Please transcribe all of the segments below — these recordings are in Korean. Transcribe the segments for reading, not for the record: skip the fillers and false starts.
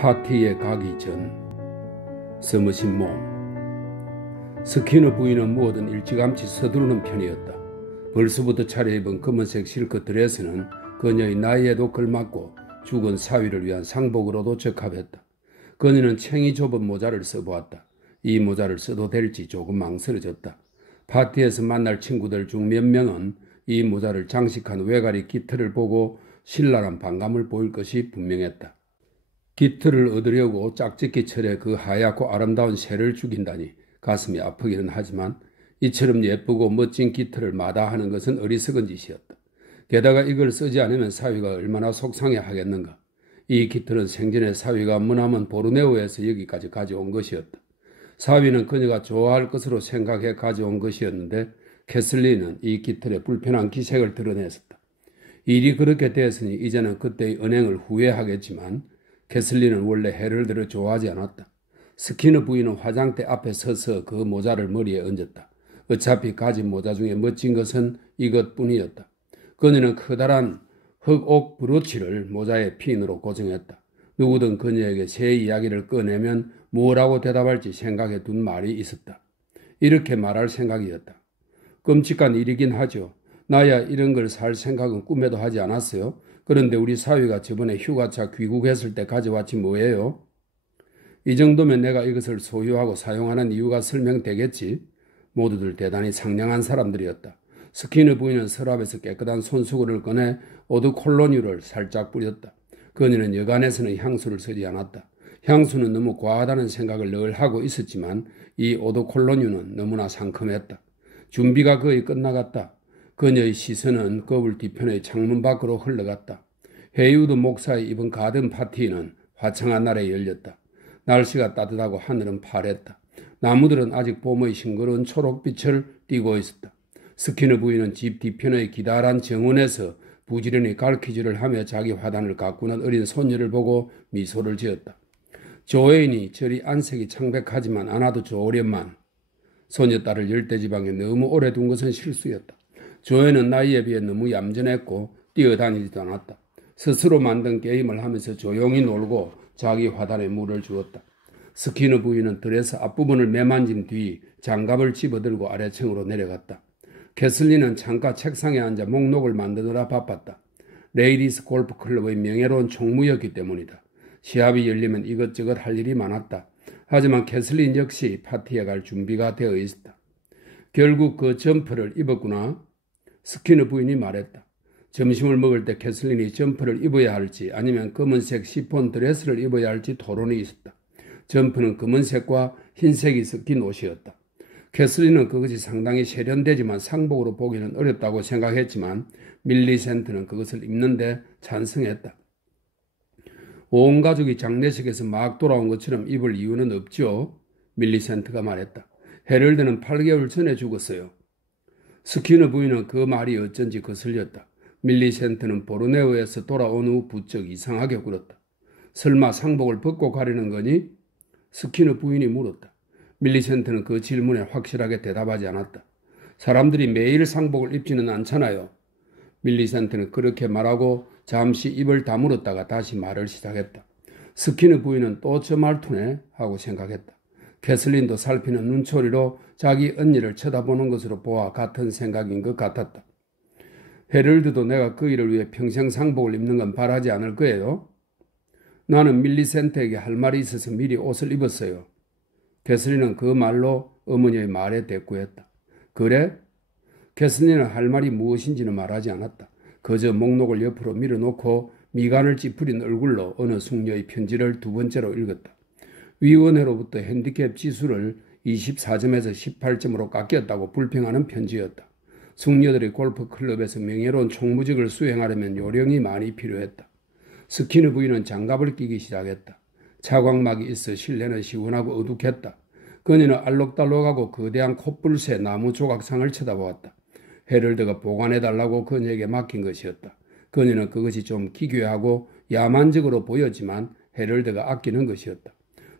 파티에 가기 전 서머신 몸. 스키너 부인은 뭐든 일찌감치 서두르는 편이었다. 벌써부터 차려입은 검은색 실크 드레스는 그녀의 나이에도 걸맞고 죽은 사위를 위한 상복으로도 적합했다. 그녀는 챙이 좁은 모자를 써보았다. 이 모자를 써도 될지 조금 망설여졌다. 파티에서 만날 친구들 중 몇 명은 이 모자를 장식한 외가리 깃털을 보고 신랄한 반감을 보일 것이 분명했다. 깃털을 얻으려고 짝짓기철에 그 하얗고 아름다운 새를 죽인다니 가슴이 아프기는 하지만 이처럼 예쁘고 멋진 깃털을 마다하는 것은 어리석은 짓이었다. 게다가 이걸 쓰지 않으면 사위가 얼마나 속상해하겠는가. 이 깃털은 생전에 사위가 머나먼 보르네오에서 여기까지 가져온 것이었다. 사위는 그녀가 좋아할 것으로 생각해 가져온 것이었는데 캐슬린은 이 깃털의 불편한 기색을 드러냈었다. 일이 그렇게 되었으니 이제는 그때의 은행을 후회하겠지만 캐슬린은 원래 헤럴드를 좋아하지 않았다. 스키너 부인은 화장대 앞에 서서 그 모자를 머리에 얹었다. 어차피 가진 모자 중에 멋진 것은 이것뿐이었다. 그녀는 커다란 흑옥 브로치를 모자의 핀으로 고정했다. 누구든 그녀에게 새 이야기를 꺼내면 뭐라고 대답할지 생각해 둔 말이 있었다. 이렇게 말할 생각이었다. 끔찍한 일이긴 하죠. 나야 이런 걸 살 생각은 꿈에도 하지 않았어요. 그런데 우리 사위가 저번에 휴가차 귀국했을 때 가져왔지 뭐예요? 이 정도면 내가 이것을 소유하고 사용하는 이유가 설명되겠지. 모두들 대단히 상냥한 사람들이었다. 스키너 부인은 서랍에서 깨끗한 손수건을 꺼내 오드콜로뉴를 살짝 뿌렸다. 그녀는 여간에서는 향수를 쓰지 않았다. 향수는 너무 과하다는 생각을 늘 하고 있었지만 이 오드콜로뉴는 너무나 상큼했다. 준비가 거의 끝나갔다. 그녀의 시선은 거울 뒤편의 창문 밖으로 흘러갔다. 헤이우드 목사의 이번 가든 파티는 화창한 날에 열렸다. 날씨가 따뜻하고 하늘은 파랬다. 나무들은 아직 봄의 싱그러운 초록빛을 띠고 있었다. 스키너 부인은 집 뒤편의 기다란 정원에서 부지런히 갈퀴질을 하며 자기 화단을 가꾸는 어린 소녀를 보고 미소를 지었다. 조애인이 저리 안색이 창백하지만 않아도 좋으련만 소녀딸을 열대지방에 너무 오래 둔 것은 실수였다. 조애는 나이에 비해 너무 얌전했고 뛰어다니지도 않았다. 스스로 만든 게임을 하면서 조용히 놀고 자기 화단에 물을 주었다. 스키너 부인은 드레스 앞부분을 매만진 뒤 장갑을 집어들고 아래층으로 내려갔다. 캐슬린은 창가 책상에 앉아 목록을 만드느라 바빴다. 레이디스 골프 클럽의 명예로운 총무였기 때문이다. 시합이 열리면 이것저것 할 일이 많았다. 하지만 캐슬린 역시 파티에 갈 준비가 되어 있었다. 결국 그 점퍼를 입었구나. 스키너 부인이 말했다. 점심을 먹을 때 캐슬린이 점퍼를 입어야 할지 아니면 검은색 시폰 드레스를 입어야 할지 토론이 있었다. 점퍼는 검은색과 흰색이 섞인 옷이었다. 캐슬린은 그것이 상당히 세련되지만 상복으로 보기는 어렵다고 생각했지만 밀리센트는 그것을 입는데 찬성했다. 온 가족이 장례식에서 막 돌아온 것처럼 입을 이유는 없죠. 밀리센트가 말했다. 헤럴드는 8개월 전에 죽었어요. 스키너 부인은 그 말이 어쩐지 거슬렸다. 밀리센트는 보르네오에서 돌아온 후 부쩍 이상하게 굴었다. 설마 상복을 벗고 가려는 거니? 스키너 부인이 물었다. 밀리센트는 그 질문에 확실하게 대답하지 않았다. 사람들이 매일 상복을 입지는 않잖아요. 밀리센트는 그렇게 말하고 잠시 입을 다물었다가 다시 말을 시작했다. 스키너 부인은 또 저 말투네 하고 생각했다. 캐슬린도 살피는 눈초리로 자기 언니를 쳐다보는 것으로 보아 같은 생각인 것 같았다. 헤럴드도 내가 그 일을 위해 평생 상복을 입는 건 바라지 않을 거예요. 나는 밀리센트에게 할 말이 있어서 미리 옷을 입었어요. 캐슬린은 그 말로 어머니의 말에 대꾸했다. 그래? 캐슬린은 할 말이 무엇인지는 말하지 않았다. 그저 목록을 옆으로 밀어놓고 미간을 찌푸린 얼굴로 어느 숙녀의 편지를 두 번째로 읽었다. 위원회로부터 핸디캡 지수를 24점에서 18점으로 깎였다고 불평하는 편지였다. 숙녀들이 골프 클럽에서 명예로운 총무직을 수행하려면 요령이 많이 필요했다. 스키너 부인은 장갑을 끼기 시작했다. 차광막이 있어 실내는 시원하고 어둑했다. 그녀는 알록달록하고 거대한 콧불새 나무 조각상을 쳐다보았다. 헤럴드가 보관해달라고 그녀에게 맡긴 것이었다. 그녀는 그것이 좀 기괴하고 야만적으로 보였지만 헤럴드가 아끼는 것이었다.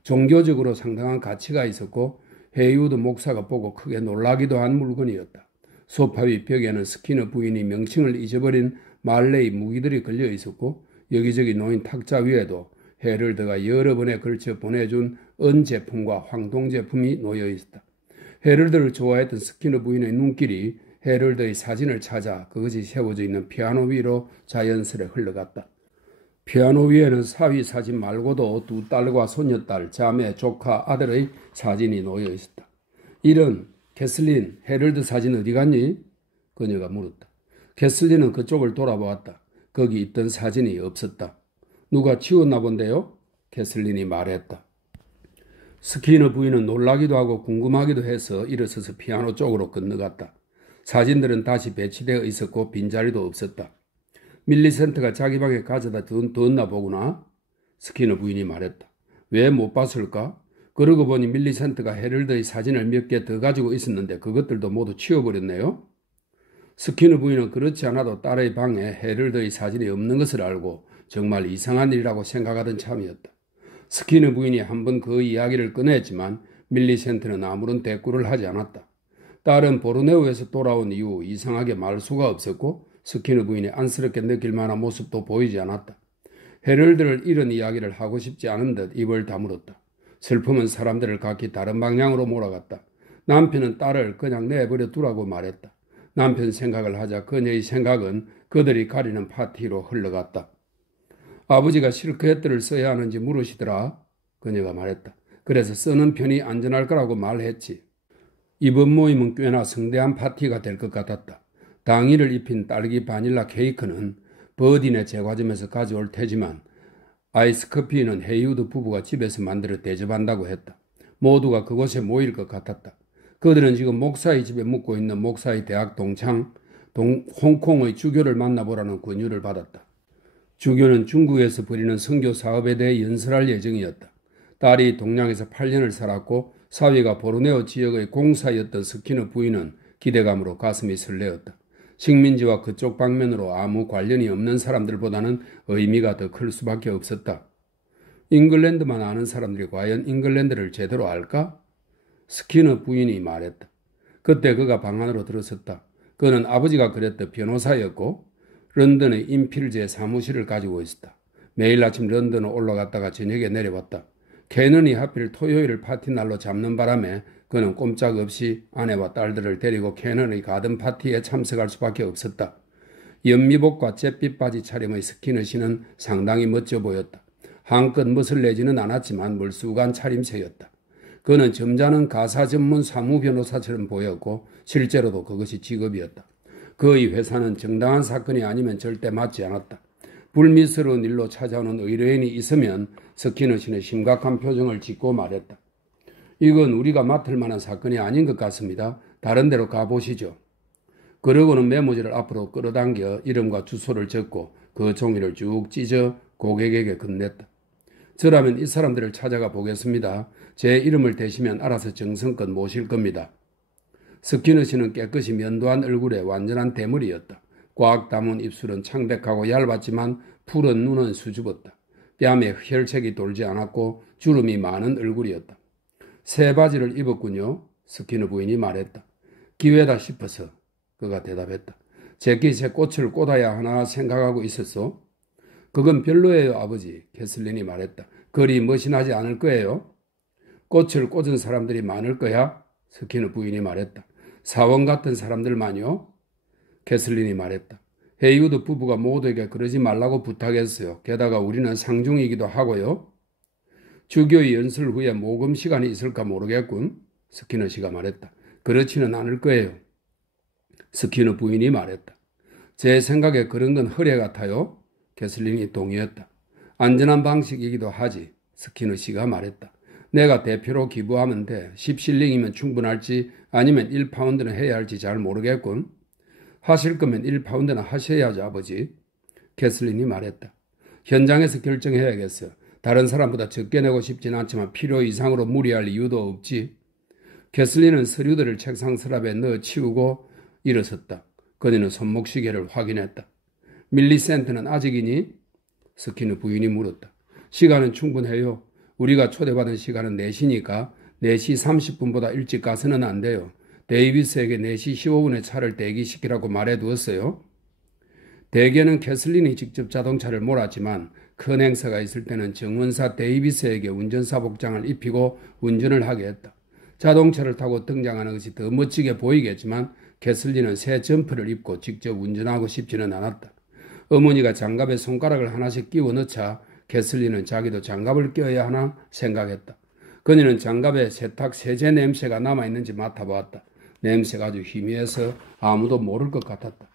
종교적으로 상당한 가치가 있었고 헤이우드 목사가 보고 크게 놀라기도 한 물건이었다. 소파 위 벽에는 스키너 부인이 명칭을 잊어버린 말레이 무기들이 걸려 있었고 여기저기 놓인 탁자 위에도 헤럴드가 여러 번에 걸쳐 보내준 은 제품과 황동 제품이 놓여 있었다. 헤럴드를 좋아했던 스키너 부인의 눈길이 헤럴드의 사진을 찾아 그것이 세워져 있는 피아노 위로 자연스레 흘러갔다. 피아노 위에는 사위 사진 말고도 두 딸과 손녀딸, 자매, 조카, 아들의 사진이 놓여 있었다. 이런 캐슬린, 헤럴드 사진 어디 갔니? 그녀가 물었다. 캐슬린은 그쪽을 돌아보았다. 거기 있던 사진이 없었다. 누가 치웠나 본데요? 캐슬린이 말했다. 스키너 부인은 놀라기도 하고 궁금하기도 해서 일어서서 피아노 쪽으로 건너갔다. 사진들은 다시 배치되어 있었고 빈자리도 없었다. 밀리센트가 자기 방에 가져다 두었나 보구나. 스키너 부인이 말했다. 왜 못 봤을까? 그러고 보니 밀리센트가 헤럴드의 사진을 몇 개 더 가지고 있었는데 그것들도 모두 치워버렸네요. 스키너 부인은 그렇지 않아도 딸의 방에 헤럴드의 사진이 없는 것을 알고 정말 이상한 일이라고 생각하던 참이었다. 스키너 부인이 한번 그 이야기를 꺼냈지만 밀리센트는 아무런 대꾸를 하지 않았다. 딸은 보르네오에서 돌아온 이후 이상하게 말수가 없었고 스키너 부인이 안쓰럽게 느낄 만한 모습도 보이지 않았다. 헤럴드를 이런 이야기를 하고 싶지 않은 듯 입을 다물었다. 슬픔은 사람들을 각기 다른 방향으로 몰아갔다. 남편은 딸을 그냥 내버려 두라고 말했다. 남편 생각을 하자 그녀의 생각은 그들이 가리는 파티로 흘러갔다. 아버지가 실크헤트를 써야 하는지 물으시더라. 그녀가 말했다. 그래서 쓰는 편이 안전할 거라고 말했지. 이번 모임은 꽤나 성대한 파티가 될 것 같았다. 당일을 입힌 딸기 바닐라 케이크는 버딘의 제과점에서 가져올 테지만 아이스커피는 헤이우드 부부가 집에서 만들어 대접한다고 했다. 모두가 그곳에 모일 것 같았다. 그들은 지금 목사의 집에 묵고 있는 목사의 대학 동창 홍콩의 주교를 만나보라는 권유를 받았다. 주교는 중국에서 벌이는 선교 사업에 대해 연설할 예정이었다. 딸이 동양에서 8년을 살았고 사위가 보르네오 지역의 공사였던 스키너 부인은 기대감으로 가슴이 설레었다. 식민지와 그쪽 방면으로 아무 관련이 없는 사람들보다는 의미가 더 클 수밖에 없었다. 잉글랜드만 아는 사람들이 과연 잉글랜드를 제대로 알까? 스키너 부인이 말했다. 그때 그가 방 안으로 들어섰다. 그는 아버지가 그랬던 변호사였고 런던의 인필제 사무실을 가지고 있었다. 매일 아침 런던을 올라갔다가 저녁에 내려왔다. 캐넌이 하필 토요일을 파티날로 잡는 바람에 그는 꼼짝없이 아내와 딸들을 데리고 캐넌의 가든 파티에 참석할 수밖에 없었다. 연미복과 잿빛 바지 차림의 스키너 씨는 상당히 멋져 보였다. 한껏 멋을 내지는 않았지만 멀쑥한 차림새였다. 그는 점잖은 가사 전문 사무 변호사처럼 보였고 실제로도 그것이 직업이었다. 그의 회사는 정당한 사건이 아니면 절대 맞지 않았다. 불미스러운 일로 찾아오는 의뢰인이 있으면 스키너 씨는 심각한 표정을 짓고 말했다. 이건 우리가 맡을 만한 사건이 아닌 것 같습니다. 다른 데로 가보시죠. 그러고는 메모지를 앞으로 끌어당겨 이름과 주소를 적고 그 종이를 쭉 찢어 고객에게 건넸다. 저라면 이 사람들을 찾아가 보겠습니다. 제 이름을 대시면 알아서 정성껏 모실 겁니다. 스키너 씨는 깨끗이 면도한 얼굴에 완전한 대머리였다. 꽉 담은 입술은 창백하고 얇았지만 푸른 눈은 수줍었다. 뺨에 혈색이 돌지 않았고 주름이 많은 얼굴이었다. 새 바지를 입었군요. 스키너 부인이 말했다. 기회다 싶어서 그가 대답했다. 재킷에 꽃을 꽂아야 하나 생각하고 있었소. 그건 별로예요, 아버지. 캐슬린이 말했다. 그리 멋이나지 않을 거예요. 꽃을 꽂은 사람들이 많을 거야. 스키너 부인이 말했다. 사원 같은 사람들만요. 캐슬린이 말했다. 헤이우드 부부가 모두에게 그러지 말라고 부탁했어요. 게다가 우리는 상중이기도 하고요. 주교의 연설 후에 모금 시간이 있을까 모르겠군. 스키너 씨가 말했다. 그렇지는 않을 거예요. 스키너 부인이 말했다. 제 생각에 그런 건 허례 같아요. 캐슬린이 동의했다. 안전한 방식이기도 하지. 스키너 씨가 말했다. 내가 대표로 기부하면 돼. 10실링이면 충분할지 아니면 1파운드는 해야 할지 잘 모르겠군. 하실 거면 1파운드는 하셔야죠, 아버지. 캐슬린이 말했다. 현장에서 결정해야겠어. 다른 사람보다 적게 내고 싶진 않지만 필요 이상으로 무리할 이유도 없지. 캐슬린은 서류들을 책상 서랍에 넣어 치우고 일어섰다. 그녀는 손목시계를 확인했다. 밀리센트는 아직이니? 스키너 부인이 물었다. 시간은 충분해요. 우리가 초대받은 시간은 4시니까 4시 30분보다 일찍 가서는 안 돼요. 데이비스에게 4시 15분에 차를 대기시키라고 말해두었어요. 대개는 캐슬린이 직접 자동차를 몰았지만 큰 행사가 있을 때는 정원사 데이비스에게 운전사 복장을 입히고 운전을 하게 했다. 자동차를 타고 등장하는 것이 더 멋지게 보이겠지만 캐슬린은 새 점퍼를 입고 직접 운전하고 싶지는 않았다. 어머니가 장갑에 손가락을 하나씩 끼워 넣자 캐슬린은 자기도 장갑을 껴야 하나 생각했다. 그녀는 장갑에 세탁 세제 냄새가 남아있는지 맡아보았다. 냄새가 아주 희미해서 아무도 모를 것 같았다.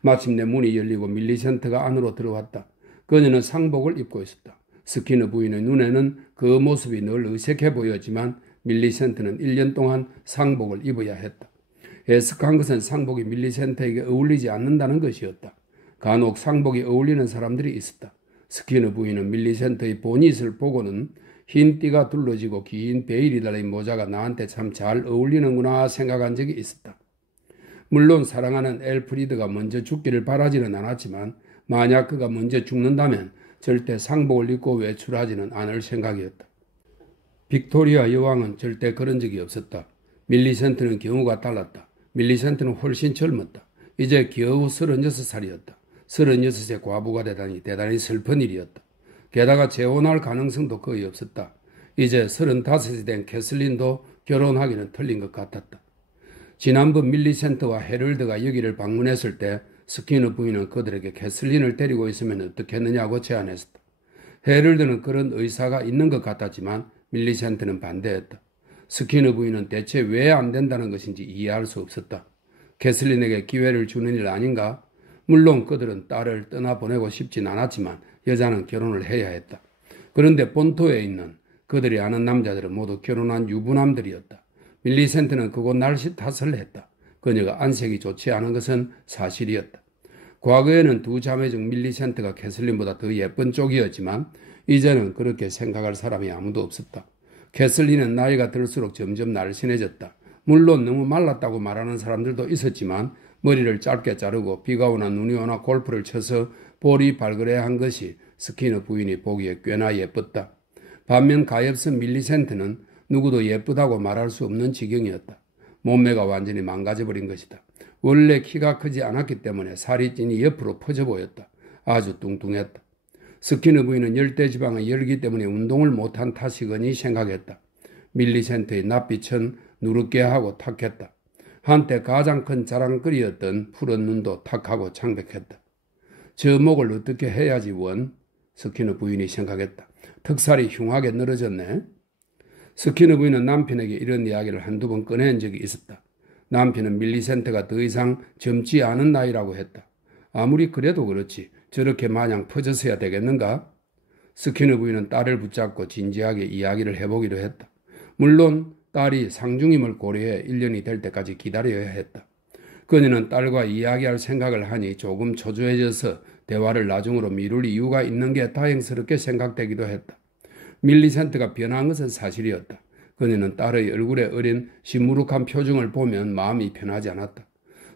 마침내 문이 열리고 밀리센트가 안으로 들어왔다. 그녀는 상복을 입고 있었다. 스키너 부인의 눈에는 그 모습이 늘 어색해 보였지만 밀리센트는 1년 동안 상복을 입어야 했다. 애석한 것은 상복이 밀리센트에게 어울리지 않는다는 것이었다. 간혹 상복이 어울리는 사람들이 있었다. 스키너 부인은 밀리센트의 보닛을 보고는 흰 띠가 둘러지고 긴 베일이 달린 모자가 나한테 참 잘 어울리는구나 생각한 적이 있었다. 물론 사랑하는 엘프리드가 먼저 죽기를 바라지는 않았지만 만약 그가 먼저 죽는다면 절대 상복을 입고 외출하지는 않을 생각이었다. 빅토리아 여왕은 절대 그런 적이 없었다. 밀리센트는 경우가 달랐다. 밀리센트는 훨씬 젊었다. 이제 겨우 36살이었다. 36의 과부가 되다니 대단히 슬픈 일이었다. 게다가 재혼할 가능성도 거의 없었다. 이제 35이 된 캐슬린도 결혼하기는 틀린 것 같았다. 지난번 밀리센트와 헤럴드가 여기를 방문했을 때 스키너 부인은 그들에게 캐슬린을 데리고 있으면 어떻겠느냐고 제안했었다. 헤럴드는 그런 의사가 있는 것 같았지만 밀리센트는 반대했다. 스키너 부인은 대체 왜 안 된다는 것인지 이해할 수 없었다. 캐슬린에게 기회를 주는 일 아닌가? 물론 그들은 딸을 떠나보내고 싶진 않았지만 여자는 결혼을 해야 했다. 그런데 본토에 있는 그들이 아는 남자들은 모두 결혼한 유부남들이었다. 밀리센트는 그곳 날씨 탓을 했다. 그녀가 안색이 좋지 않은 것은 사실이었다. 과거에는 두 자매 중 밀리센트가 캐슬린보다 더 예쁜 쪽이었지만 이제는 그렇게 생각할 사람이 아무도 없었다. 캐슬린은 나이가 들수록 점점 날씬해졌다. 물론 너무 말랐다고 말하는 사람들도 있었지만 머리를 짧게 자르고 비가 오나 눈이 오나 골프를 쳐서 볼이 발그레한 것이 스키너 부인이 보기에 꽤나 예뻤다. 반면 가엾은 밀리센트는 누구도 예쁘다고 말할 수 없는 지경이었다. 몸매가 완전히 망가져버린 것이다. 원래 키가 크지 않았기 때문에 살이 찐이 옆으로 퍼져 보였다. 아주 뚱뚱했다. 스키너 부인은 열대지방의 열기 때문에 운동을 못한 탓이거니 생각했다. 밀리센트의 낯빛은 누렇게하고 탁했다. 한때 가장 큰 자랑거리였던 푸른 눈도 탁하고 창백했다. 저 목을 어떻게 해야지 원? 스키너 부인이 생각했다. 턱살이 흉하게 늘어졌네. 스키너 부인은 남편에게 이런 이야기를 한두 번 꺼낸 적이 있었다. 남편은 밀리센트가 더 이상 젊지 않은 나이라고 했다. 아무리 그래도 그렇지 저렇게 마냥 퍼져서야 되겠는가? 스키너 부인은 딸을 붙잡고 진지하게 이야기를 해보기로 했다. 물론 딸이 상중임을 고려해 1년이 될 때까지 기다려야 했다. 그녀는 딸과 이야기할 생각을 하니 조금 초조해져서 대화를 나중으로 미룰 이유가 있는 게 다행스럽게 생각되기도 했다. 밀리센트가 변한 것은 사실이었다. 그녀는 딸의 얼굴에 어린 시무룩한 표정을 보면 마음이 편하지 않았다.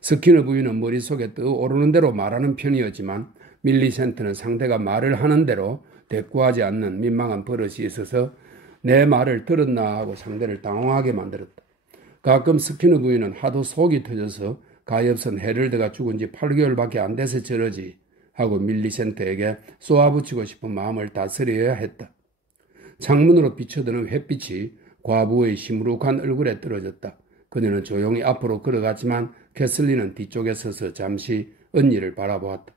스키너 부인은 머릿속에 떠오르는 대로 말하는 편이었지만 밀리센트는 상대가 말을 하는 대로 대꾸하지 않는 민망한 버릇이 있어서 내 말을 들었나 하고 상대를 당황하게 만들었다. 가끔 스키너 부인은 하도 속이 터져서 가엾은 헤럴드가 죽은 지 8개월밖에 안 돼서 저러지 하고 밀리센트에게 쏘아붙이고 싶은 마음을 다스려야 했다. 창문으로 비춰드는 햇빛이 과부의 시무룩한 얼굴에 떨어졌다. 그녀는 조용히 앞으로 걸어갔지만 캐슬린은 뒤쪽에 서서 잠시 언니를 바라보았다.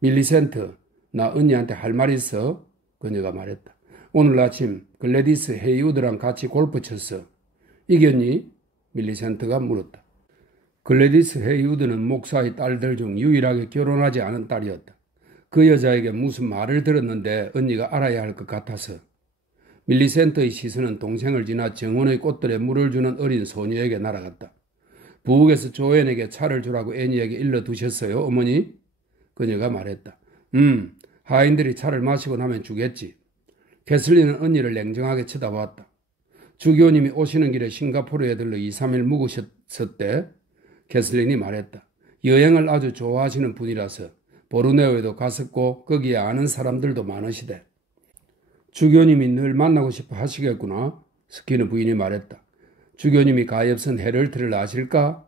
밀리센트, 나 언니한테 할 말 있어? 그녀가 말했다. 오늘 아침 글래디스 헤이우드랑 같이 골프 쳤어. 이겼니? 밀리센트가 물었다. 글래디스 헤이우드는 목사의 딸들 중 유일하게 결혼하지 않은 딸이었다. 그 여자에게 무슨 말을 들었는데 언니가 알아야 할 것 같아서. 밀리센트의 시선은 동생을 지나 정원의 꽃들에 물을 주는 어린 소녀에게 날아갔다. 부엌에서 조앤에게 차를 주라고 애니에게 일러두셨어요, 어머니? 그녀가 말했다. 하인들이 차를 마시고 나면 주겠지. 캐슬린은 언니를 냉정하게 쳐다보았다. 주교님이 오시는 길에 싱가포르에 들러 2, 3일 묵으셨을 캐슬린이 말했다. 여행을 아주 좋아하시는 분이라서 보르네오에도 갔었고 거기에 아는 사람들도 많으시대. 주교님이 늘 만나고 싶어 하시겠구나. 스키너 부인이 말했다. 주교님이 가엾은 헤럴트를 아실까?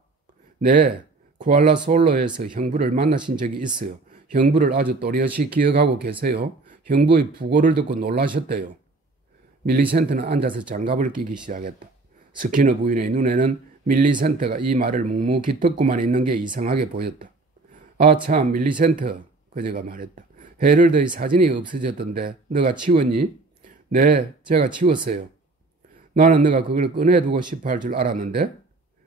네, 쿠알라솔로에서 형부를 만나신 적이 있어요. 형부를 아주 또렷이 기억하고 계세요. 형부의 부고를 듣고 놀라셨대요. 밀리센트는 앉아서 장갑을 끼기 시작했다. 스키너 부인의 눈에는 밀리센트가 이 말을 묵묵히 듣고만 있는 게 이상하게 보였다. 아 참 밀리센트, 그녀가 말했다. 헤럴드의 사진이 없어졌던데 너가 치웠니? 네, 제가 치웠어요. 나는 너가 그걸 꺼내두고 싶어 할 줄 알았는데?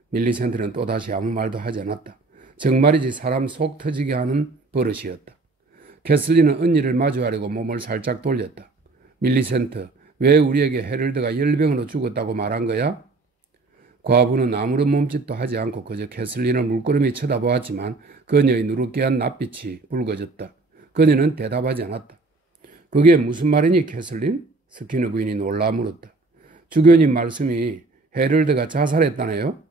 밀리센트는 또다시 아무 말도 하지 않았다. 정말이지 사람 속 터지게 하는 버릇이었다. 캐슬리는 언니를 마주하려고 몸을 살짝 돌렸다. 밀리센트, 왜 우리에게 헤럴드가 열병으로 죽었다고 말한 거야? 과부는 아무런 몸짓도 하지 않고 그저 캐슬린을 물끄러미 쳐다보았지만 그녀의 누룩깨한 낯빛이 붉어졌다. 그녀는 대답하지 않았다. 그게 무슨 말이니 캐슬린? 스키너 부인이 놀라 물었다. 주교님 말씀이 헤럴드가 자살했다네요?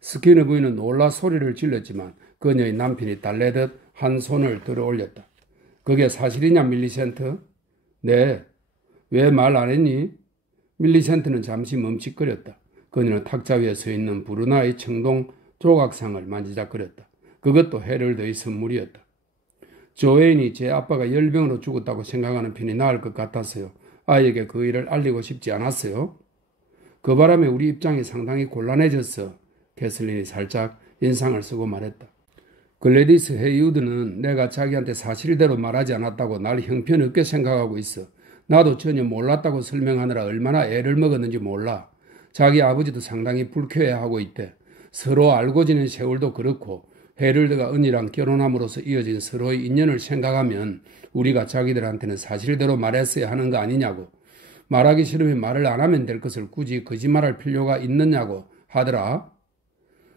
스키너 부인은 놀라 소리를 질렀지만 그녀의 남편이 달래듯 한 손을 들어 올렸다. 그게 사실이냐 밀리센트? 네. 왜 말 안 했니? 밀리센트는 잠시 멈칫거렸다. 그녀는 탁자 위에 서 있는 브루나의 청동 조각상을 만지작거렸다. 그것도 헤럴드의 선물이었다. 조앤이 제 아빠가 열병으로 죽었다고 생각하는 편이 나을 것 같았어요. 아이에게 그 일을 알리고 싶지 않았어요. 그 바람에 우리 입장이 상당히 곤란해졌어. 캐슬린이 살짝 인상을 쓰고 말했다. 글래디스 헤이우드는 내가 자기한테 사실대로 말하지 않았다고 날 형편없게 생각하고 있어. 나도 전혀 몰랐다고 설명하느라 얼마나 애를 먹었는지 몰라. 자기 아버지도 상당히 불쾌해하고 있대. 서로 알고 지낸 세월도 그렇고 헤럴드가 언니랑 결혼함으로써 이어진 서로의 인연을 생각하면 우리가 자기들한테는 사실대로 말했어야 하는 거 아니냐고. 말하기 싫으면 말을 안 하면 될 것을 굳이 거짓말할 필요가 있느냐고 하더라.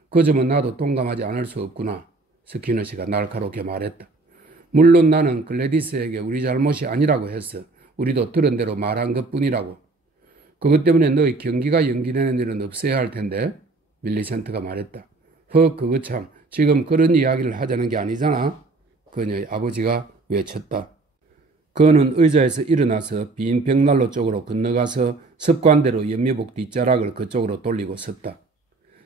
그 점은 나도 동감하지 않을 수 없구나. 스키너 씨가 날카롭게 말했다. 물론 나는 글래디스에게 우리 잘못이 아니라고 했어. 우리도 들은 대로 말한 것뿐이라고. 그것 때문에 너의 경기가 연기되는 일은 없어야 할 텐데 밀리센트가 말했다. 그거 참 지금 그런 이야기를 하자는 게 아니잖아. 그녀의 아버지가 외쳤다. 그는 의자에서 일어나서 빈 벽난로 쪽으로 건너가서 습관대로 연미복 뒷자락을 그쪽으로 돌리고 섰다.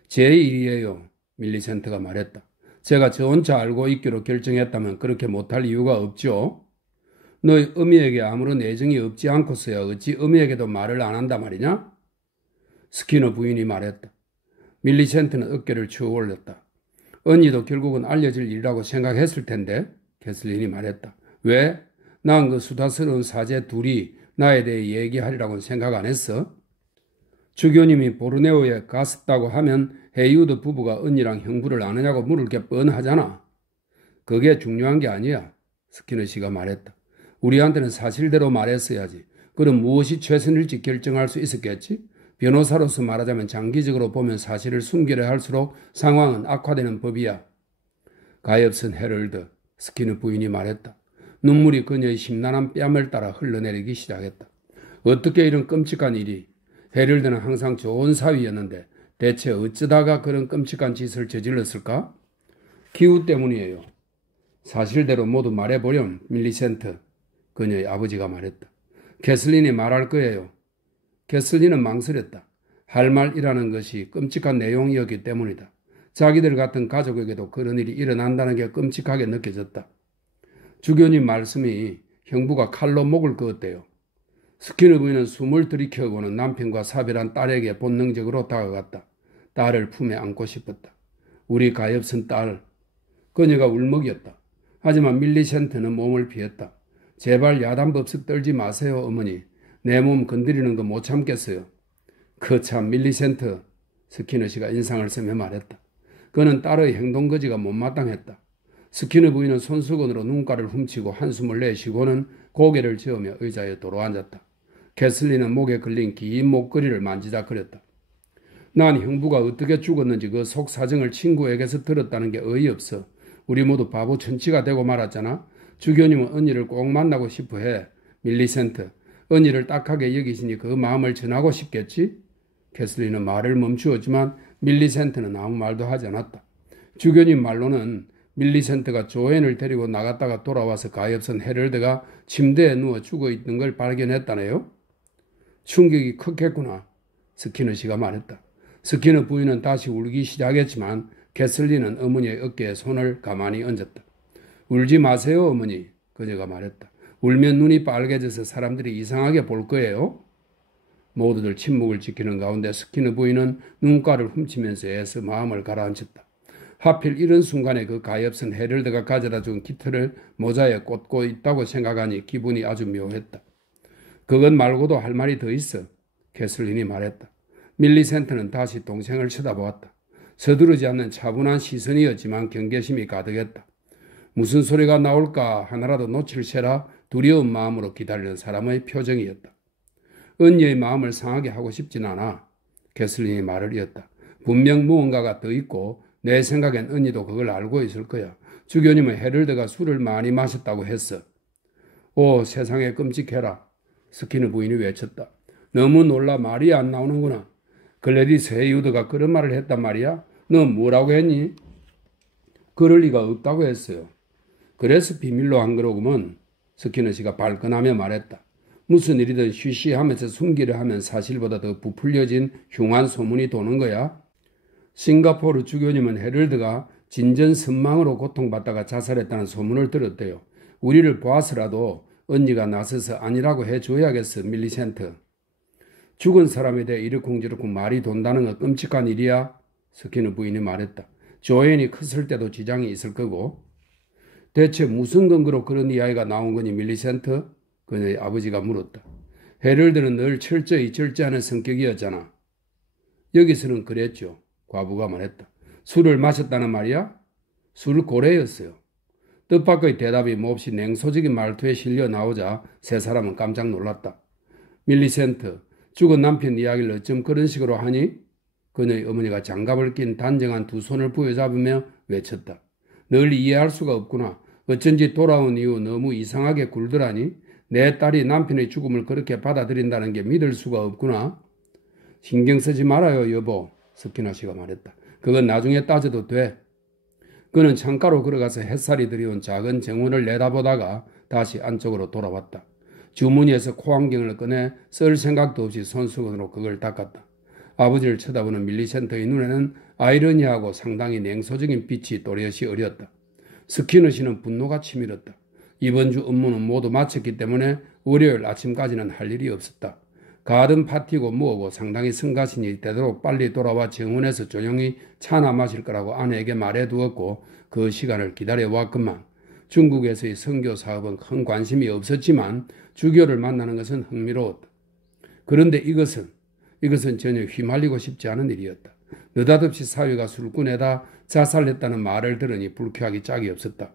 제 일이에요. 밀리센트가 말했다. 제가 저 혼자 알고 있기로 결정했다면 그렇게 못할 이유가 없죠. 너희 어미에게 아무런 애정이 없지 않고서야 어찌 어미에게도 말을 안 한단 말이냐? 스키너 부인이 말했다. 밀리센트는 어깨를 축 올렸다. 언니도 결국은 알려질 일이라고 생각했을 텐데 캐슬린이 말했다. 왜? 난 그 수다스러운 사제 둘이 나에 대해 얘기하리라고는 생각 안 했어? 주교님이 보르네오에 갔었다고 하면 헤이우드 부부가 언니랑 형부를 아느냐고 물을 게 뻔하잖아. 그게 중요한 게 아니야. 스키너 씨가 말했다. 우리한테는 사실대로 말했어야지. 그럼 무엇이 최선일지 결정할 수 있었겠지? 변호사로서 말하자면 장기적으로 보면 사실을 숨기려 할수록 상황은 악화되는 법이야. 가엾은 헤럴드, 스키너 부인이 말했다. 눈물이 그녀의 심란한 뺨을 따라 흘러내리기 시작했다. 어떻게 이런 끔찍한 일이? 헤럴드는 항상 좋은 사위였는데 대체 어쩌다가 그런 끔찍한 짓을 저질렀을까? 기후 때문이에요. 사실대로 모두 말해보렴, 밀리센트. 그녀의 아버지가 말했다. 캐슬린이 말할 거예요. 캐슬린은 망설였다. 할 말이라는 것이 끔찍한 내용이었기 때문이다. 자기들 같은 가족에게도 그런 일이 일어난다는 게 끔찍하게 느껴졌다. 주교님 말씀이 형부가 칼로 목을 그었대요. 스키너 부인은 숨을 들이켜고는 남편과 사별한 딸에게 본능적으로 다가갔다. 딸을 품에 안고 싶었다. 우리 가엾은 딸. 그녀가 울먹였다. 하지만 밀리센트는 몸을 피했다. 제발 야단법석 떨지 마세요, 어머니. 내 몸 건드리는 거 못 참겠어요. 그 참 밀리센트. 스키너 씨가 인상을 쓰며 말했다. 그는 딸의 행동거지가 못마땅했다. 스키너 부인은 손수건으로 눈가를 훔치고 한숨을 내쉬고는 고개를 저으며 의자에 도로앉았다. 캐슬리는 목에 걸린 긴 목걸이를 만지작거렸다. 난 형부가 어떻게 죽었는지 그 속사정을 친구에게서 들었다는 게 어이없어. 우리 모두 바보 천치가 되고 말았잖아. 주교님은 언니를 꼭 만나고 싶어 해. 밀리센트, 언니를 딱하게 여기시니 그 마음을 전하고 싶겠지? 캐슬리는 말을 멈추었지만 밀리센트는 아무 말도 하지 않았다. 주교님 말로는 밀리센트가 조앤을 데리고 나갔다가 돌아와서 가엾은 헤럴드가 침대에 누워 죽어있는 걸 발견했다네요. 충격이 컸겠구나. 스키너 씨가 말했다. 스키너 부인은 다시 울기 시작했지만 캐슬린은 어머니의 어깨에 손을 가만히 얹었다. 울지 마세요, 어머니. 그녀가 말했다. 울면 눈이 빨개져서 사람들이 이상하게 볼 거예요. 모두들 침묵을 지키는 가운데 스키너 부인은 눈가를 훔치면서 애써 마음을 가라앉혔다. 하필 이런 순간에 그 가엾은 헤럴드가 가져다 준 깃털을 모자에 꽂고 있다고 생각하니 기분이 아주 묘했다. 그것 말고도 할 말이 더 있어. 캐슬린이 말했다. 밀리센트는 다시 동생을 쳐다보았다. 서두르지 않는 차분한 시선이었지만 경계심이 가득했다. 무슨 소리가 나올까 하나라도 놓칠세라 두려운 마음으로 기다리는 사람의 표정이었다. 언니의 마음을 상하게 하고 싶진 않아. 캐슬린이 말을 이었다. 분명 무언가가 더 있고 내 생각엔 언니도 그걸 알고 있을 거야. 주교님은 헤럴드가 술을 많이 마셨다고 했어. 오, 세상에 끔찍해라. 스키너 부인이 외쳤다. 너무 놀라 말이 안 나오는구나. 글래디스 헤이우드가 그런 말을 했단 말이야? 너 뭐라고 했니? 그럴 리가 없다고 했어요. 그래서 비밀로 한 거로구먼. 스키너 씨가 발끈하며 말했다. 무슨 일이든 쉬쉬하면서 숨기려 하면 사실보다 더 부풀려진 흉한 소문이 도는 거야. 싱가포르 주교님은 헤럴드가 진전선망으로 고통받다가 자살했다는 소문을 들었대요. 우리를 보아서라도 언니가 나서서 아니라고 해줘야겠어, 밀리센트. 죽은 사람에 대해 이러쿵저러쿵 말이 돈다는 건 끔찍한 일이야. 스키너 부인이 말했다. 조앤이 컸을 때도 지장이 있을 거고. 대체 무슨 근거로 그런 이야기가 나온 거니, 밀리센트? 그녀의 아버지가 물었다. 헤럴드는 늘 철저히 절제하는 성격이었잖아. 여기서는 그랬죠. 과부가 말했다. 술을 마셨다는 말이야? 술 고래였어요. 뜻밖의 대답이 몹시 냉소적인 말투에 실려 나오자 세 사람은 깜짝 놀랐다. 밀리센트, 죽은 남편 이야기를 어쩜 그런 식으로 하니? 그녀의 어머니가 장갑을 낀 단정한 두 손을 부여잡으며 외쳤다. 널 이해할 수가 없구나. 어쩐지 돌아온 이후 너무 이상하게 굴더라니. 내 딸이 남편의 죽음을 그렇게 받아들인다는 게 믿을 수가 없구나. 신경 쓰지 말아요, 여보. 스키너 씨가 말했다. 그건 나중에 따져도 돼. 그는 창가로 걸어가서 햇살이 들여온 작은 정원을 내다보다가 다시 안쪽으로 돌아왔다. 주머니에서 코안경을 꺼내 쓸 생각도 없이 손수건으로 그걸 닦았다. 아버지를 쳐다보는 밀리센트의 눈에는 아이러니하고 상당히 냉소적인 빛이 또렷이 어렸다. 스키너 씨는 분노가 치밀었다. 이번 주 업무는 모두 마쳤기 때문에 월요일 아침까지는 할 일이 없었다. 가든 파티고 뭐고 상당히 성가신이 되도록 빨리 돌아와 정원에서 조용히 차나 마실 거라고 아내에게 말해두었고 그 시간을 기다려왔건만 중국에서의 선교 사업은 큰 관심이 없었지만 주교를 만나는 것은 흥미로웠다. 그런데 이것은 전혀 휘말리고 싶지 않은 일이었다. 느닷없이 사위가 술꾼에다 자살했다는 말을 들으니 불쾌하기 짝이 없었다.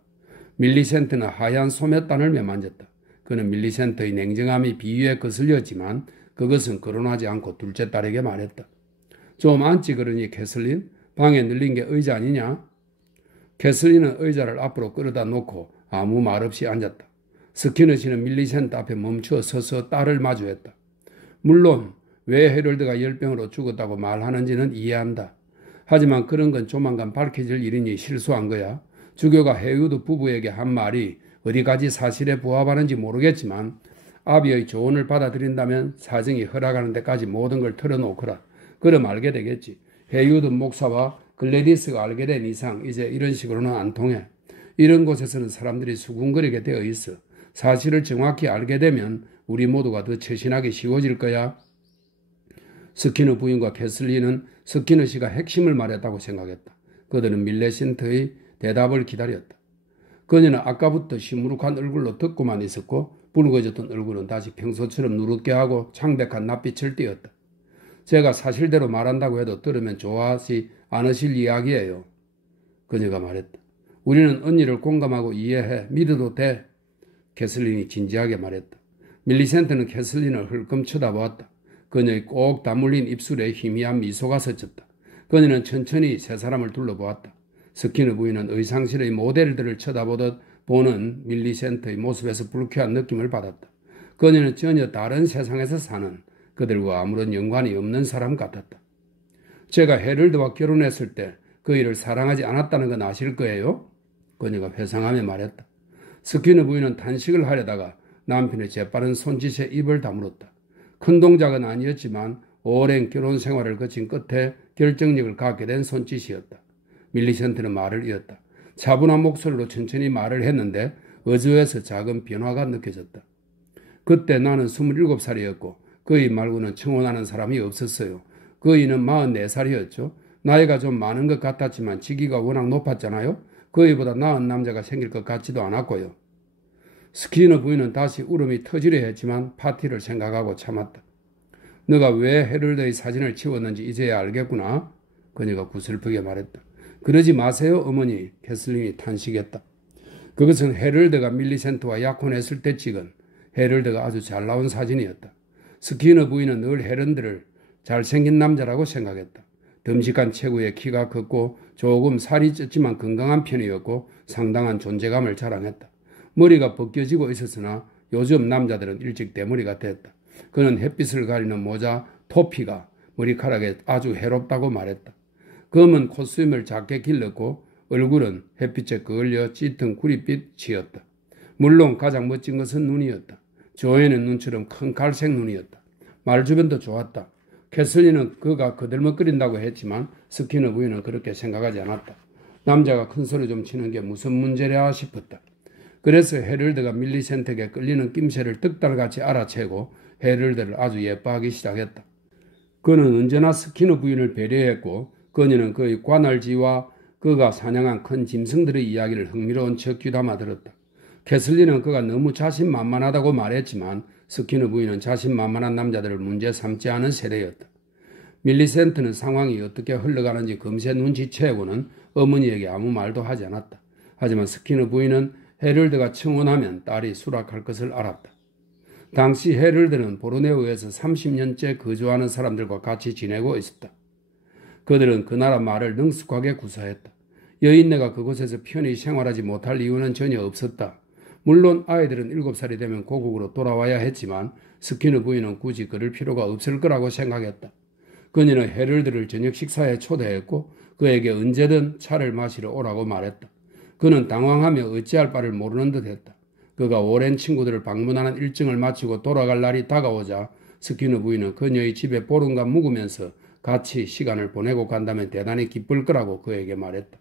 밀리센트는 하얀 소매단을 매만졌다. 그는 밀리센트의 냉정함이 비위에 거슬렸지만 그것은 거론하지 않고 둘째 딸에게 말했다. 좀 앉지 그러니 캐슬린? 방에 늘린 게 의자 아니냐? 캐슬린은 의자를 앞으로 끌어다 놓고 아무 말 없이 앉았다. 스키너 씨는 밀리센트 앞에 멈추어 서서 딸을 마주했다. 물론 왜 헤럴드가 열병으로 죽었다고 말하는지는 이해한다. 하지만 그런 건 조만간 밝혀질 일이니 실수한 거야. 주교가 헤이우드 부부에게 한 말이 어디까지 사실에 부합하는지 모르겠지만 아비의 조언을 받아들인다면 사정이 허락하는 데까지 모든 걸 털어놓거라. 그럼 알게 되겠지. 헤이우드 목사와 글래디스가 알게 된 이상 이제 이런 식으로는 안 통해. 이런 곳에서는 사람들이 수군거리게 되어 있어. 사실을 정확히 알게 되면 우리 모두가 더 처신하기 쉬워질 거야. 스키너 부인과 캐슬리는 스키너 씨가 핵심을 말했다고 생각했다. 그들은 밀리센트의 대답을 기다렸다. 그녀는 아까부터 시무룩한 얼굴로 듣고만 있었고 붉어졌던 얼굴은 다시 평소처럼 누렇게 하고 창백한 낯빛을 띄었다. 제가 사실대로 말한다고 해도 들으면 좋아하지 않으실 이야기예요. 그녀가 말했다. 우리는 언니를 공감하고 이해해. 믿어도 돼. 캐슬린이 진지하게 말했다. 밀리센트는 캐슬린을 흘끔 쳐다보았다. 그녀의 꼭 다물린 입술에 희미한 미소가 스쳤다. 그녀는 천천히 세 사람을 둘러보았다. 스키너 부인은 의상실의 모델들을 쳐다보듯 보는 밀리센트의 모습에서 불쾌한 느낌을 받았다. 그녀는 전혀 다른 세상에서 사는 그들과 아무런 연관이 없는 사람 같았다. 제가 헤럴드와 결혼했을 때 그 일을 사랑하지 않았다는 건 아실 거예요? 그녀가 회상하며 말했다. 스키너 부인은 탄식을 하려다가 남편의 재빠른 손짓에 입을 다물었다. 큰 동작은 아니었지만 오랜 결혼 생활을 거친 끝에 결정력을 갖게 된 손짓이었다. 밀리센트는 말을 이었다. 차분한 목소리로 천천히 말을 했는데 어조에서 작은 변화가 느껴졌다. 그때 나는 27살이었고 그이 말고는 청혼하는 사람이 없었어요. 그이는 44살이었죠. 나이가 좀 많은 것 같았지만 직위가 워낙 높았잖아요. 그이보다 나은 남자가 생길 것 같지도 않았고요. 스키너 부인은 다시 울음이 터지려 했지만 파티를 생각하고 참았다. 너가 왜 헤럴드의 사진을 치웠는지 이제야 알겠구나. 그녀가 구슬프게 말했다. 그러지 마세요, 어머니. 캐슬린이 탄식했다. 그것은 헤럴드가 밀리센트와 약혼했을 때 찍은 헤럴드가 아주 잘 나온 사진이었다. 스키너 부인은 늘 헤럴드를 잘생긴 남자라고 생각했다. 듬직한 체구에 키가 컸고 조금 살이 쪘지만 건강한 편이었고 상당한 존재감을 자랑했다. 머리가 벗겨지고 있었으나 요즘 남자들은 일찍 대머리가 됐다. 그는 햇빛을 가리는 모자 토피가 머리카락에 아주 해롭다고 말했다. 검은 콧수염을 작게 길렀고 얼굴은 햇빛에 그을려 짙은 구릿빛이었다. 물론 가장 멋진 것은 눈이었다. 조에는 눈처럼 큰 갈색 눈이었다. 말주변도 좋았다. 캐슬리는 그가 거들먹거린다고 했지만 스키너 부인은 그렇게 생각하지 않았다. 남자가 큰 소리 좀 치는 게 무슨 문제랴 싶었다. 그래서 헤럴드가 밀리센트에게 끌리는 낌새를 떡달같이 알아채고 헤럴드를 아주 예뻐하기 시작했다. 그는 언제나 스키너 부인을 배려했고 그녀는 그의 관할지와 그가 사냥한 큰 짐승들의 이야기를 흥미로운 척 귀담아 들었다. 캐슬리는 그가 너무 자신만만하다고 말했지만 스키너 부인은 자신만만한 남자들을 문제 삼지 않은 세대였다. 밀리센트는 상황이 어떻게 흘러가는지 금세 눈치채고는 어머니에게 아무 말도 하지 않았다. 하지만 스키너 부인은 헤럴드가 청혼하면 딸이 수락할 것을 알았다. 당시 헤럴드는 보르네오에서 30년째 거주하는 사람들과 같이 지내고 있었다. 그들은 그 나라 말을 능숙하게 구사했다. 여인네가 그곳에서 편히 생활하지 못할 이유는 전혀 없었다. 물론 아이들은 7살이 되면 고국으로 돌아와야 했지만 스키너 부인은 굳이 그럴 필요가 없을 거라고 생각했다. 그녀는 헤럴드를 저녁 식사에 초대했고 그에게 언제든 차를 마시러 오라고 말했다. 그는 당황하며 어찌할 바를 모르는 듯했다. 그가 오랜 친구들을 방문하는 일정을 마치고 돌아갈 날이 다가오자 스키너 부인은 그녀의 집에 보름간 묵으면서 같이 시간을 보내고 간다면 대단히 기쁠 거라고 그에게 말했다.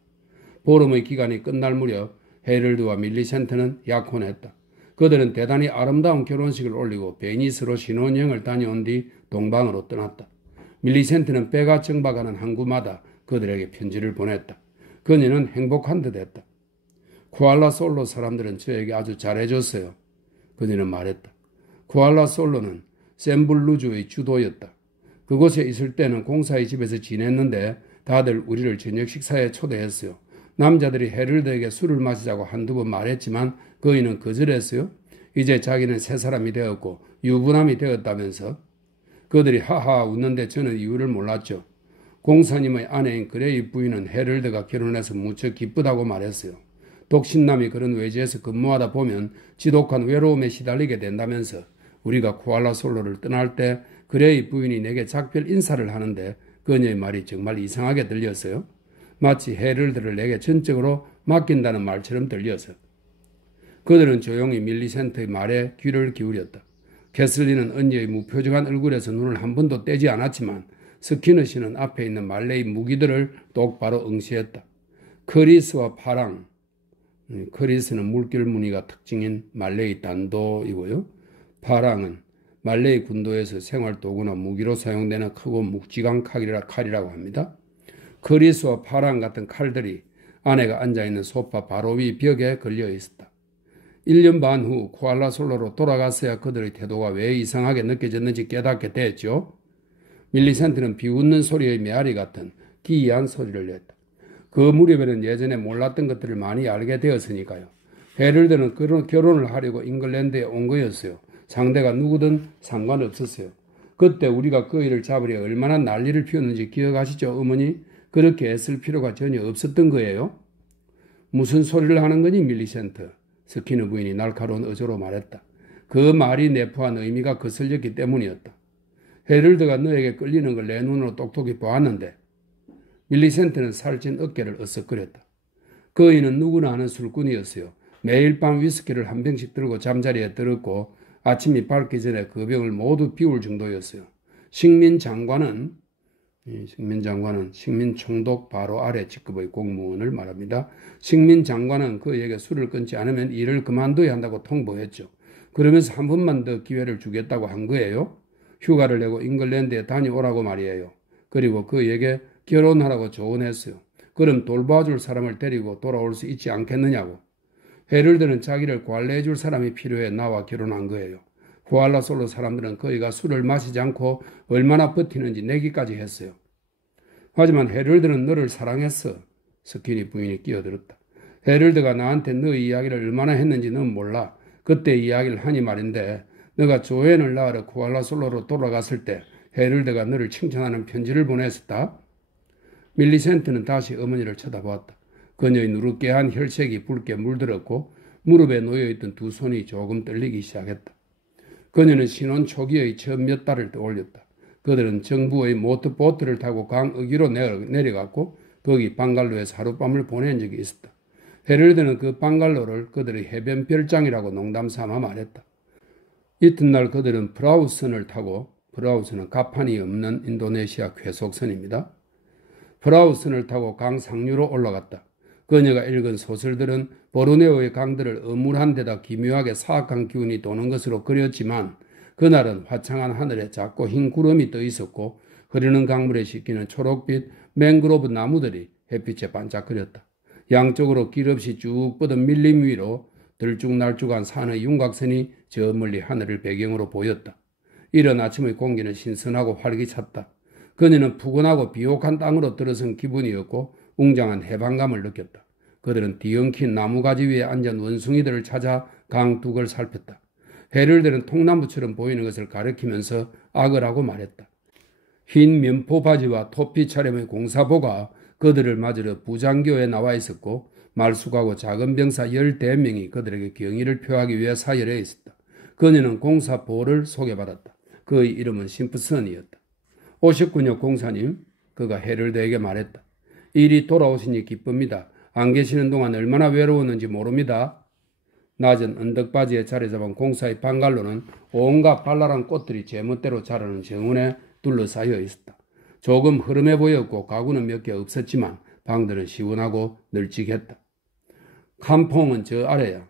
보름의 기간이 끝날 무렵 헤럴드와 밀리센트는 약혼했다. 그들은 대단히 아름다운 결혼식을 올리고 베니스로 신혼여행을 다녀온 뒤 동방으로 떠났다. 밀리센트는 배가 정박하는 항구마다 그들에게 편지를 보냈다. 그녀는 행복한 듯했다. 쿠알라솔로 사람들은 저에게 아주 잘해줬어요. 그녀는 말했다. 쿠알라솔로는 샘블루주의 주도였다. 그곳에 있을 때는 공사의 집에서 지냈는데 다들 우리를 저녁 식사에 초대했어요. 남자들이 헤럴드에게 술을 마시자고 한두 번 말했지만 그이는 거절했어요. 이제 자기는 새 사람이 되었고 유부남이 되었다면서. 그들이 하하 웃는데 저는 이유를 몰랐죠. 공사님의 아내인 그레이 부인은 헤럴드가 결혼해서 무척 기쁘다고 말했어요. 독신남이 그런 외지에서 근무하다 보면 지독한 외로움에 시달리게 된다면서 우리가 쿠알라솔로를 떠날 때 그레이 부인이 내게 작별 인사를 하는데 그녀의 말이 정말 이상하게 들렸어요. 마치 헤럴드를 내게 전적으로 맡긴다는 말처럼 들려서. 그들은 조용히 밀리센트의 말에 귀를 기울였다. 캐슬리는 언니의 무표정한 얼굴에서 눈을 한 번도 떼지 않았지만 스키너 씨는 앞에 있는 말레이 무기들을 똑바로 응시했다. 크리스와 파랑, 크리스는 물결 무늬가 특징인 말레이 단도이고요. 파랑은 말레이 군도에서 생활도구나 무기로 사용되는 크고 묵직한 칼이라고 합니다. 크리스와 파랑 같은 칼들이 아내가 앉아있는 소파 바로 위 벽에 걸려 있었다. 1년 반 후 쿠알라솔로로 돌아갔어야 그들의 태도가 왜 이상하게 느껴졌는지 깨닫게 됐죠. 밀리센트는 비웃는 소리의 메아리 같은 기이한 소리를 냈다. 그 무렵에는 예전에 몰랐던 것들을 많이 알게 되었으니까요. 헤럴드는 결혼을 하려고 잉글랜드에 온 거였어요. 상대가 누구든 상관없었어요. 그때 우리가 그 일을 잡으려 얼마나 난리를 피웠는지 기억하시죠, 어머니? 그렇게 애쓸 필요가 전혀 없었던 거예요. 무슨 소리를 하는 거니, 밀리센트? 스키너 부인이 날카로운 어조로 말했다. 그 말이 내포한 의미가 거슬렸기 때문이었다. 헤럴드가 너에게 끌리는 걸 내 눈으로 똑똑히 보았는데 밀리센트는 살찐 어깨를 으쓱거렸다. 그이는 누구나 아는 술꾼이었어요. 매일 밤 위스키를 한 병씩 들고 잠자리에 들었고 아침이 밝기 전에 그 병을 모두 비울 정도였어요. 식민 장관은 식민장관은 식민총독 바로 아래 직급의 공무원을 말합니다. 식민장관은 그에게 술을 끊지 않으면 일을 그만둬야 한다고 통보했죠. 그러면서 한 번만 더 기회를 주겠다고 한 거예요. 휴가를 내고 잉글랜드에 다녀오라고 말이에요. 그리고 그에게 결혼하라고 조언했어요. 그럼 돌봐줄 사람을 데리고 돌아올 수 있지 않겠느냐고. 헤럴드는 자기를 관리해줄 사람이 필요해 나와 결혼한 거예요. 후알라솔로 사람들은 그이가 술을 마시지 않고 얼마나 버티는지 내기까지 했어요. 하지만 헤럴드는 너를 사랑했어. 스키니 부인이 끼어들었다. 헤럴드가 나한테 너의 이야기를 얼마나 했는지 넌 몰라. 그때 이야기를 하니 말인데 너가 조앤을 낳으러 후알라솔로로 돌아갔을 때 헤럴드가 너를 칭찬하는 편지를 보냈었다. 밀리센트는 다시 어머니를 쳐다보았다. 그녀의 누르깨한 혈색이 붉게 물들었고 무릎에 놓여있던 두 손이 조금 떨리기 시작했다. 그녀는 신혼 초기의 첫 몇 달을 떠올렸다. 그들은 정부의 모터보트를 타고 강 어귀로 내려갔고 거기 방갈로에서 하룻밤을 보낸 적이 있었다. 헤럴드는 그 방갈로를 그들의 해변 별장이라고 농담삼아 말했다. 이튿날 그들은 프라우선을 타고, 프라우선은 가판이 없는 인도네시아 쾌속선입니다. 프라우선을 타고 강 상류로 올라갔다. 그녀가 읽은 소설들은 보르네오의 강들을 어물한 데다 기묘하게 사악한 기운이 도는 것으로 그렸지만 그날은 화창한 하늘에 작고 흰 구름이 떠 있었고 흐르는 강물에 씻기는 초록빛 맹그로브 나무들이 햇빛에 반짝거렸다. 양쪽으로 길 없이 쭉 뻗은 밀림 위로 들쭉날쭉한 산의 윤곽선이 저 멀리 하늘을 배경으로 보였다. 이른 아침의 공기는 신선하고 활기찼다. 그녀는 푸근하고 비옥한 땅으로 들어선 기분이었고 웅장한 해방감을 느꼈다. 그들은 뒤엉킨 나무가지 위에 앉은 원숭이들을 찾아 강둑을 살폈다. 헤럴드는 통나무처럼 보이는 것을 가리키면서 악어라고 말했다. 흰 면포 바지와 토피 차림의 공사보가 그들을 맞으러 부장교에 나와 있었고 말쑥하고 작은 병사 14명이 그들에게 경의를 표하기 위해 사열해 있었다. 그녀는 공사보를 소개받았다. 그의 이름은 심프슨이었다. 오셨군요, 공사님. 그가 헤럴드에게 말했다. 일이 돌아오시니 기쁩니다. 안 계시는 동안 얼마나 외로웠는지 모릅니다. 낮은 언덕바지에 자리 잡은 공사의 방갈로는 온갖 발랄한 꽃들이 제멋대로 자라는 정원에 둘러싸여 있었다. 조금 흐름해 보였고 가구는 몇 개 없었지만 방들은 시원하고 널찍했다. 캄퐁은 저 아래야.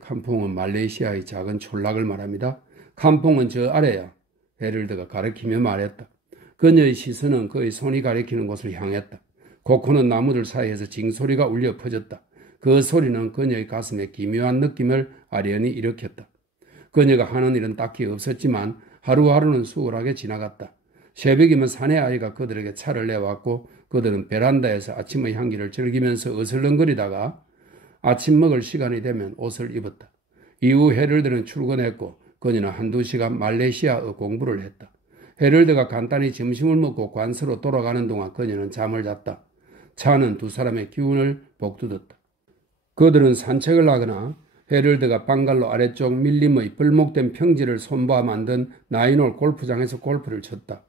캄퐁은 말레이시아의 작은 촌락을 말합니다. 캄퐁은 저 아래야. 헤럴드가 가리키며 말했다. 그녀의 시선은 그의 손이 가리키는 곳을 향했다. 코코넛 나무들 사이에서 징소리가 울려 퍼졌다. 그 소리는 그녀의 가슴에 기묘한 느낌을 아련히 일으켰다. 그녀가 하는 일은 딱히 없었지만 하루하루는 수월하게 지나갔다. 새벽이면 사내 아이가 그들에게 차를 내왔고 그들은 베란다에서 아침의 향기를 즐기면서 어슬렁거리다가 아침 먹을 시간이 되면 옷을 입었다. 이후 헤럴드는 출근했고 그녀는 한두 시간 말레이시아어 공부를 했다. 헤럴드가 간단히 점심을 먹고 관서로 돌아가는 동안 그녀는 잠을 잤다. 차는 두 사람의 기운을 복돋았다. 그들은 산책을 하거나 헤럴드가 방갈로 아래쪽 밀림의 벌목된 평지를 손봐 만든 나인홀 골프장에서 골프를 쳤다.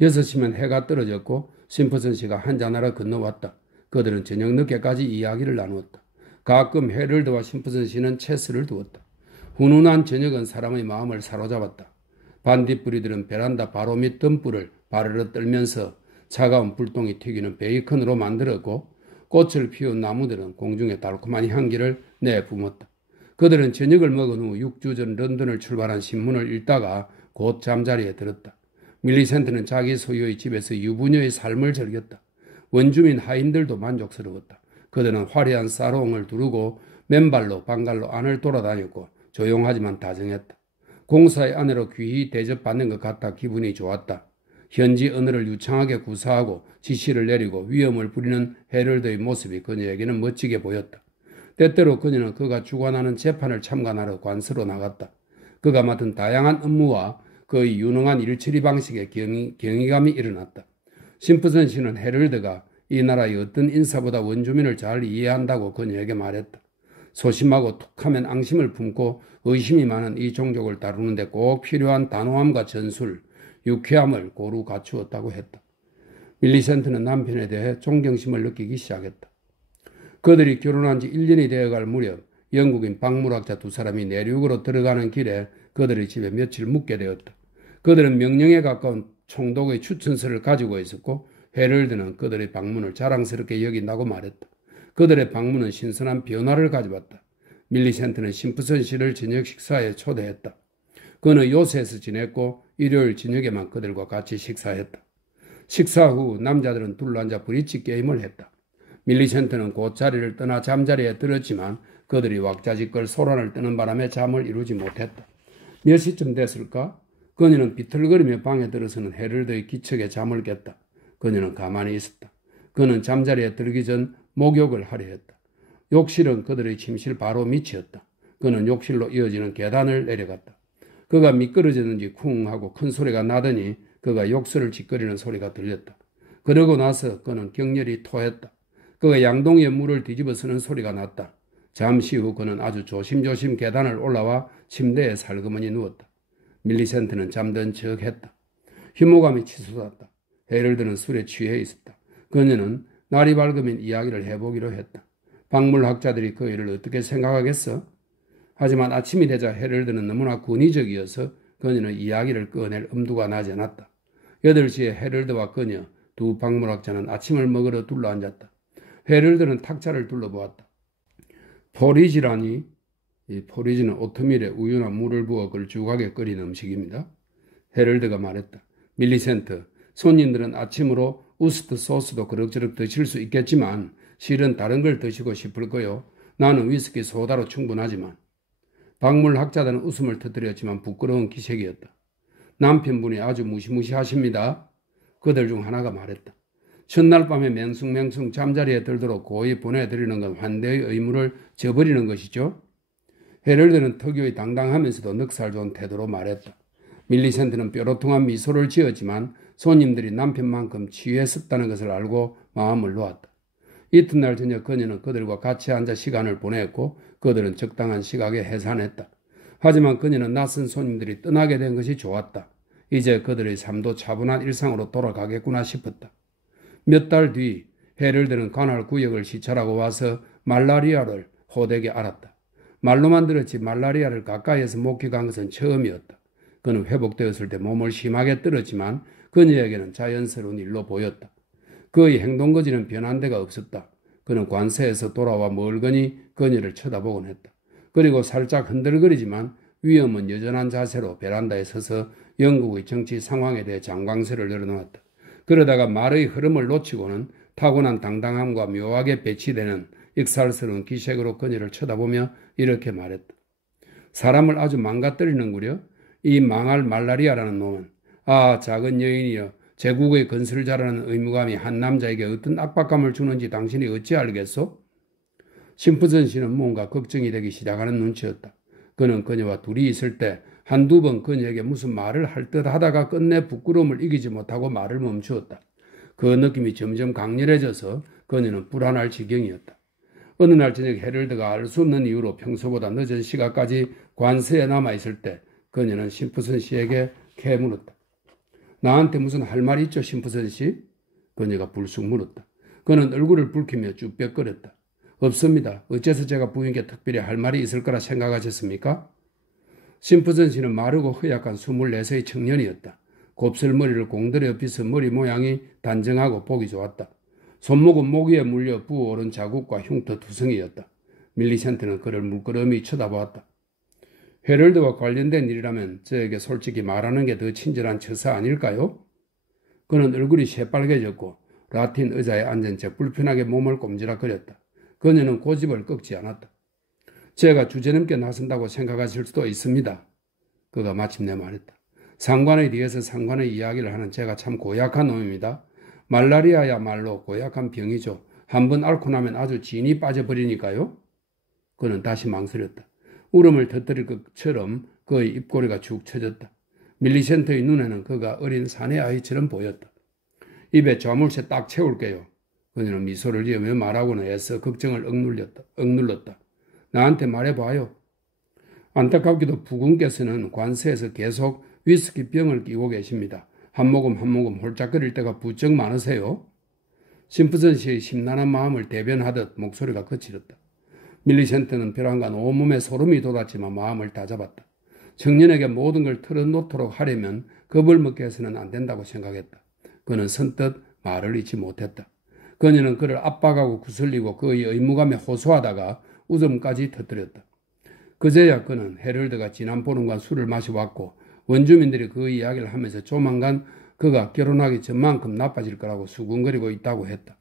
6시면 해가 떨어졌고 심프슨 씨가 한잔하러 건너왔다. 그들은 저녁 늦게까지 이야기를 나누었다. 가끔 헤럴드와 심프슨 씨는 체스를 두었다. 훈훈한 저녁은 사람의 마음을 사로잡았다. 반딧불이들은 베란다 바로 밑 등불을 바르르 떨면서 차가운 불똥이 튀기는 베이컨으로 만들었고 꽃을 피운 나무들은 공중에 달콤한 향기를 내뿜었다. 그들은 저녁을 먹은 후 6주 전 런던을 출발한 신문을 읽다가 곧 잠자리에 들었다. 밀리센트는 자기 소유의 집에서 유부녀의 삶을 즐겼다. 원주민 하인들도 만족스러웠다. 그들은 화려한 사롱을 두르고 맨발로 방갈로 안을 돌아다녔고 조용하지만 다정했다. 공사의 아내로 귀히 대접받는 것 같아 기분이 좋았다. 현지 언어를 유창하게 구사하고 지시를 내리고 위험을 부리는 헤럴드의 모습이 그녀에게는 멋지게 보였다. 때때로 그녀는 그가 주관하는 재판을 참관하러 관서로 나갔다. 그가 맡은 다양한 업무와 그의 유능한 일처리 방식에 경이감이 일어났다. 심프슨 씨는 헤럴드가 이 나라의 어떤 인사보다 원주민을 잘 이해한다고 그녀에게 말했다. 소심하고 툭하면 앙심을 품고 의심이 많은 이 종족을 다루는데 꼭 필요한 단호함과 전술, 유쾌함을 고루 갖추었다고 했다. 밀리센트는 남편에 대해 존경심을 느끼기 시작했다. 그들이 결혼한 지 1년이 되어갈 무렵 영국인 박물학자 두 사람이 내륙으로 들어가는 길에 그들의 집에 며칠 묵게 되었다. 그들은 명령에 가까운 총독의 추천서를 가지고 있었고 헤럴드는 그들의 방문을 자랑스럽게 여긴다고 말했다. 그들의 방문은 신선한 변화를 가져왔다. 밀리센트는 심프선 씨를 저녁 식사에 초대했다. 그는 요새에서 지냈고 일요일 저녁에만 그들과 같이 식사했다. 식사 후 남자들은 둘러앉아 브릿지 게임을 했다. 밀리센트는 곧 자리를 떠나 잠자리에 들었지만 그들이 왁자지껄 소란을 뜨는 바람에 잠을 이루지 못했다. 몇 시쯤 됐을까? 그녀는 비틀거리며 방에 들어서는 헤럴드의 기척에 잠을 깼다. 그녀는 가만히 있었다. 그는 잠자리에 들기 전 목욕을 하려 했다. 욕실은 그들의 침실 바로 밑이었다. 그는 욕실로 이어지는 계단을 내려갔다. 그가 미끄러졌는지 쿵 하고 큰 소리가 나더니 그가 욕설을 짓거리는 소리가 들렸다. 그러고 나서 그는 격렬히 토했다. 그가 양동이에 물을 뒤집어 쓰는 소리가 났다. 잠시 후 그는 아주 조심조심 계단을 올라와 침대에 살그머니 누웠다. 밀리센트는 잠든 척 했다. 혐오감이 치솟았다. 헤럴드는 술에 취해 있었다. 그녀는 날이 밝으면 이야기를 해보기로 했다. 박물학자들이 그 일을 어떻게 생각하겠어? 하지만 아침이 되자 헤럴드는 너무나 권위적이어서 그녀는 이야기를 꺼낼 엄두가 나지 않았다. 8시에 헤럴드와 그녀, 두 박물학자는 아침을 먹으러 둘러앉았다. 헤럴드는 탁자를 둘러보았다. 포리지라니? 이 포리지는 오트밀에 우유나 물을 부어 걸쭉하게 끓인 음식입니다. 헤럴드가 말했다. 밀리센트, 손님들은 아침으로 우스트 소스도 그럭저럭 드실 수 있겠지만 실은 다른 걸 드시고 싶을 거요. 나는 위스키 소다로 충분하지만. 박물학자들은 웃음을 터뜨렸지만 부끄러운 기색이었다. 남편분이 아주 무시무시하십니다. 그들 중 하나가 말했다. 첫날 밤에 맹숭맹숭 잠자리에 들도록 고이 보내드리는 건 환대의 의무를 저버리는 것이죠. 헤럴드는 특유의 당당하면서도 넉살 좋은 태도로 말했다. 밀리센트는 뾰로통한 미소를 지었지만 손님들이 남편만큼 취했었다는 것을 알고 마음을 놓았다. 이튿날 저녁 그녀는 그들과 같이 앉아 시간을 보냈고 그들은 적당한 시각에 해산했다. 하지만 그녀는 낯선 손님들이 떠나게 된 것이 좋았다. 이제 그들의 삶도 차분한 일상으로 돌아가겠구나 싶었다. 몇 달 뒤 헤럴드는 관할 구역을 시찰하고 와서 말라리아를 호되게 알았다. 말로만 들었지 말라리아를 가까이에서 목격한 것은 처음이었다. 그는 회복되었을 때 몸을 심하게 떨었지만 그녀에게는 자연스러운 일로 보였다. 그의 행동거지는 변한 데가 없었다. 그는 관세에서 돌아와 멀거니 그녀를 쳐다보곤 했다. 그리고 살짝 흔들거리지만 위험은 여전한 자세로 베란다에 서서 영국의 정치 상황에 대해 장광설을 늘어놓았다. 그러다가 말의 흐름을 놓치고는 타고난 당당함과 묘하게 배치되는 익살스러운 기색으로 그녀를 쳐다보며 이렇게 말했다. 사람을 아주 망가뜨리는구려. 이 망할 말라리아라는 놈은. 아, 작은 여인이여. 제국의 건설을 잘하는 의무감이 한 남자에게 어떤 압박감을 주는지 당신이 어찌 알겠소? 심프선 씨는 뭔가 걱정이 되기 시작하는 눈치였다. 그는 그녀와 둘이 있을 때 한두 번 그녀에게 무슨 말을 할 듯 하다가 끝내 부끄러움을 이기지 못하고 말을 멈추었다. 그 느낌이 점점 강렬해져서 그녀는 불안할 지경이었다. 어느 날 저녁 헤럴드가 알 수 없는 이유로 평소보다 늦은 시간까지 관서에 남아있을 때 그녀는 심프선 씨에게 캐물었다. 나한테 무슨 할 말이 있죠, 심프선 씨? 그녀가 불쑥 물었다. 그는 얼굴을 붉히며 쭈뼛거렸다. 없습니다. 어째서 제가 부인께 특별히 할 말이 있을 거라 생각하셨습니까? 심프선 씨는 마르고 허약한 24세의 청년이었다. 곱슬머리를 공들여 빗은 머리 모양이 단정하고 보기 좋았다. 손목은 목 위에 물려 부어오른 자국과 흉터 투성이었다. 밀리센트는 그를 물끄러미 쳐다보았다. 헤럴드와 관련된 일이라면 저에게 솔직히 말하는 게 더 친절한 처사 아닐까요? 그는 얼굴이 새빨개졌고 라틴 의자에 앉은 채 불편하게 몸을 꼼지락거렸다. 그녀는 고집을 꺾지 않았다. 제가 주제넘게 나선다고 생각하실 수도 있습니다. 그가 마침내 말했다. 상관에 대해서 상관의 이야기를 하는 제가 참 고약한 놈입니다. 말라리아야말로 고약한 병이죠. 한번 앓고 나면 아주 진이 빠져버리니까요. 그는 다시 망설였다. 울음을 터뜨릴 것처럼 그의 입꼬리가 축 처졌다. 밀리센트의 눈에는 그가 어린 사내 아이처럼 보였다. 입에 좌물쇠 딱 채울게요. 그녀는 미소를 지으며 말하고는 애써 걱정을 억눌렀다. 나한테 말해봐요. 안타깝게도 부군께서는 관세에서 계속 위스키 병을 끼고 계십니다. 한 모금 한 모금 홀짝거릴 때가 부쩍 많으세요. 심프선 씨의 심란한 마음을 대변하듯 목소리가 거칠었다. 밀리센트는 벼랑간 온몸에 소름이 돋았지만 마음을 다잡았다. 청년에게 모든 걸 털어놓도록 하려면 겁을 먹게 해서는 안 된다고 생각했다. 그는 선뜻 말을 잇지 못했다. 그녀는 그를 압박하고 구슬리고 그의 의무감에 호소하다가 웃음까지 터뜨렸다. 그제야 그는 헤럴드가 지난 보름간 술을 마셔왔고 원주민들이 그 이야기를 하면서 조만간 그가 결혼하기 전만큼 나빠질 거라고 수군거리고 있다고 했다.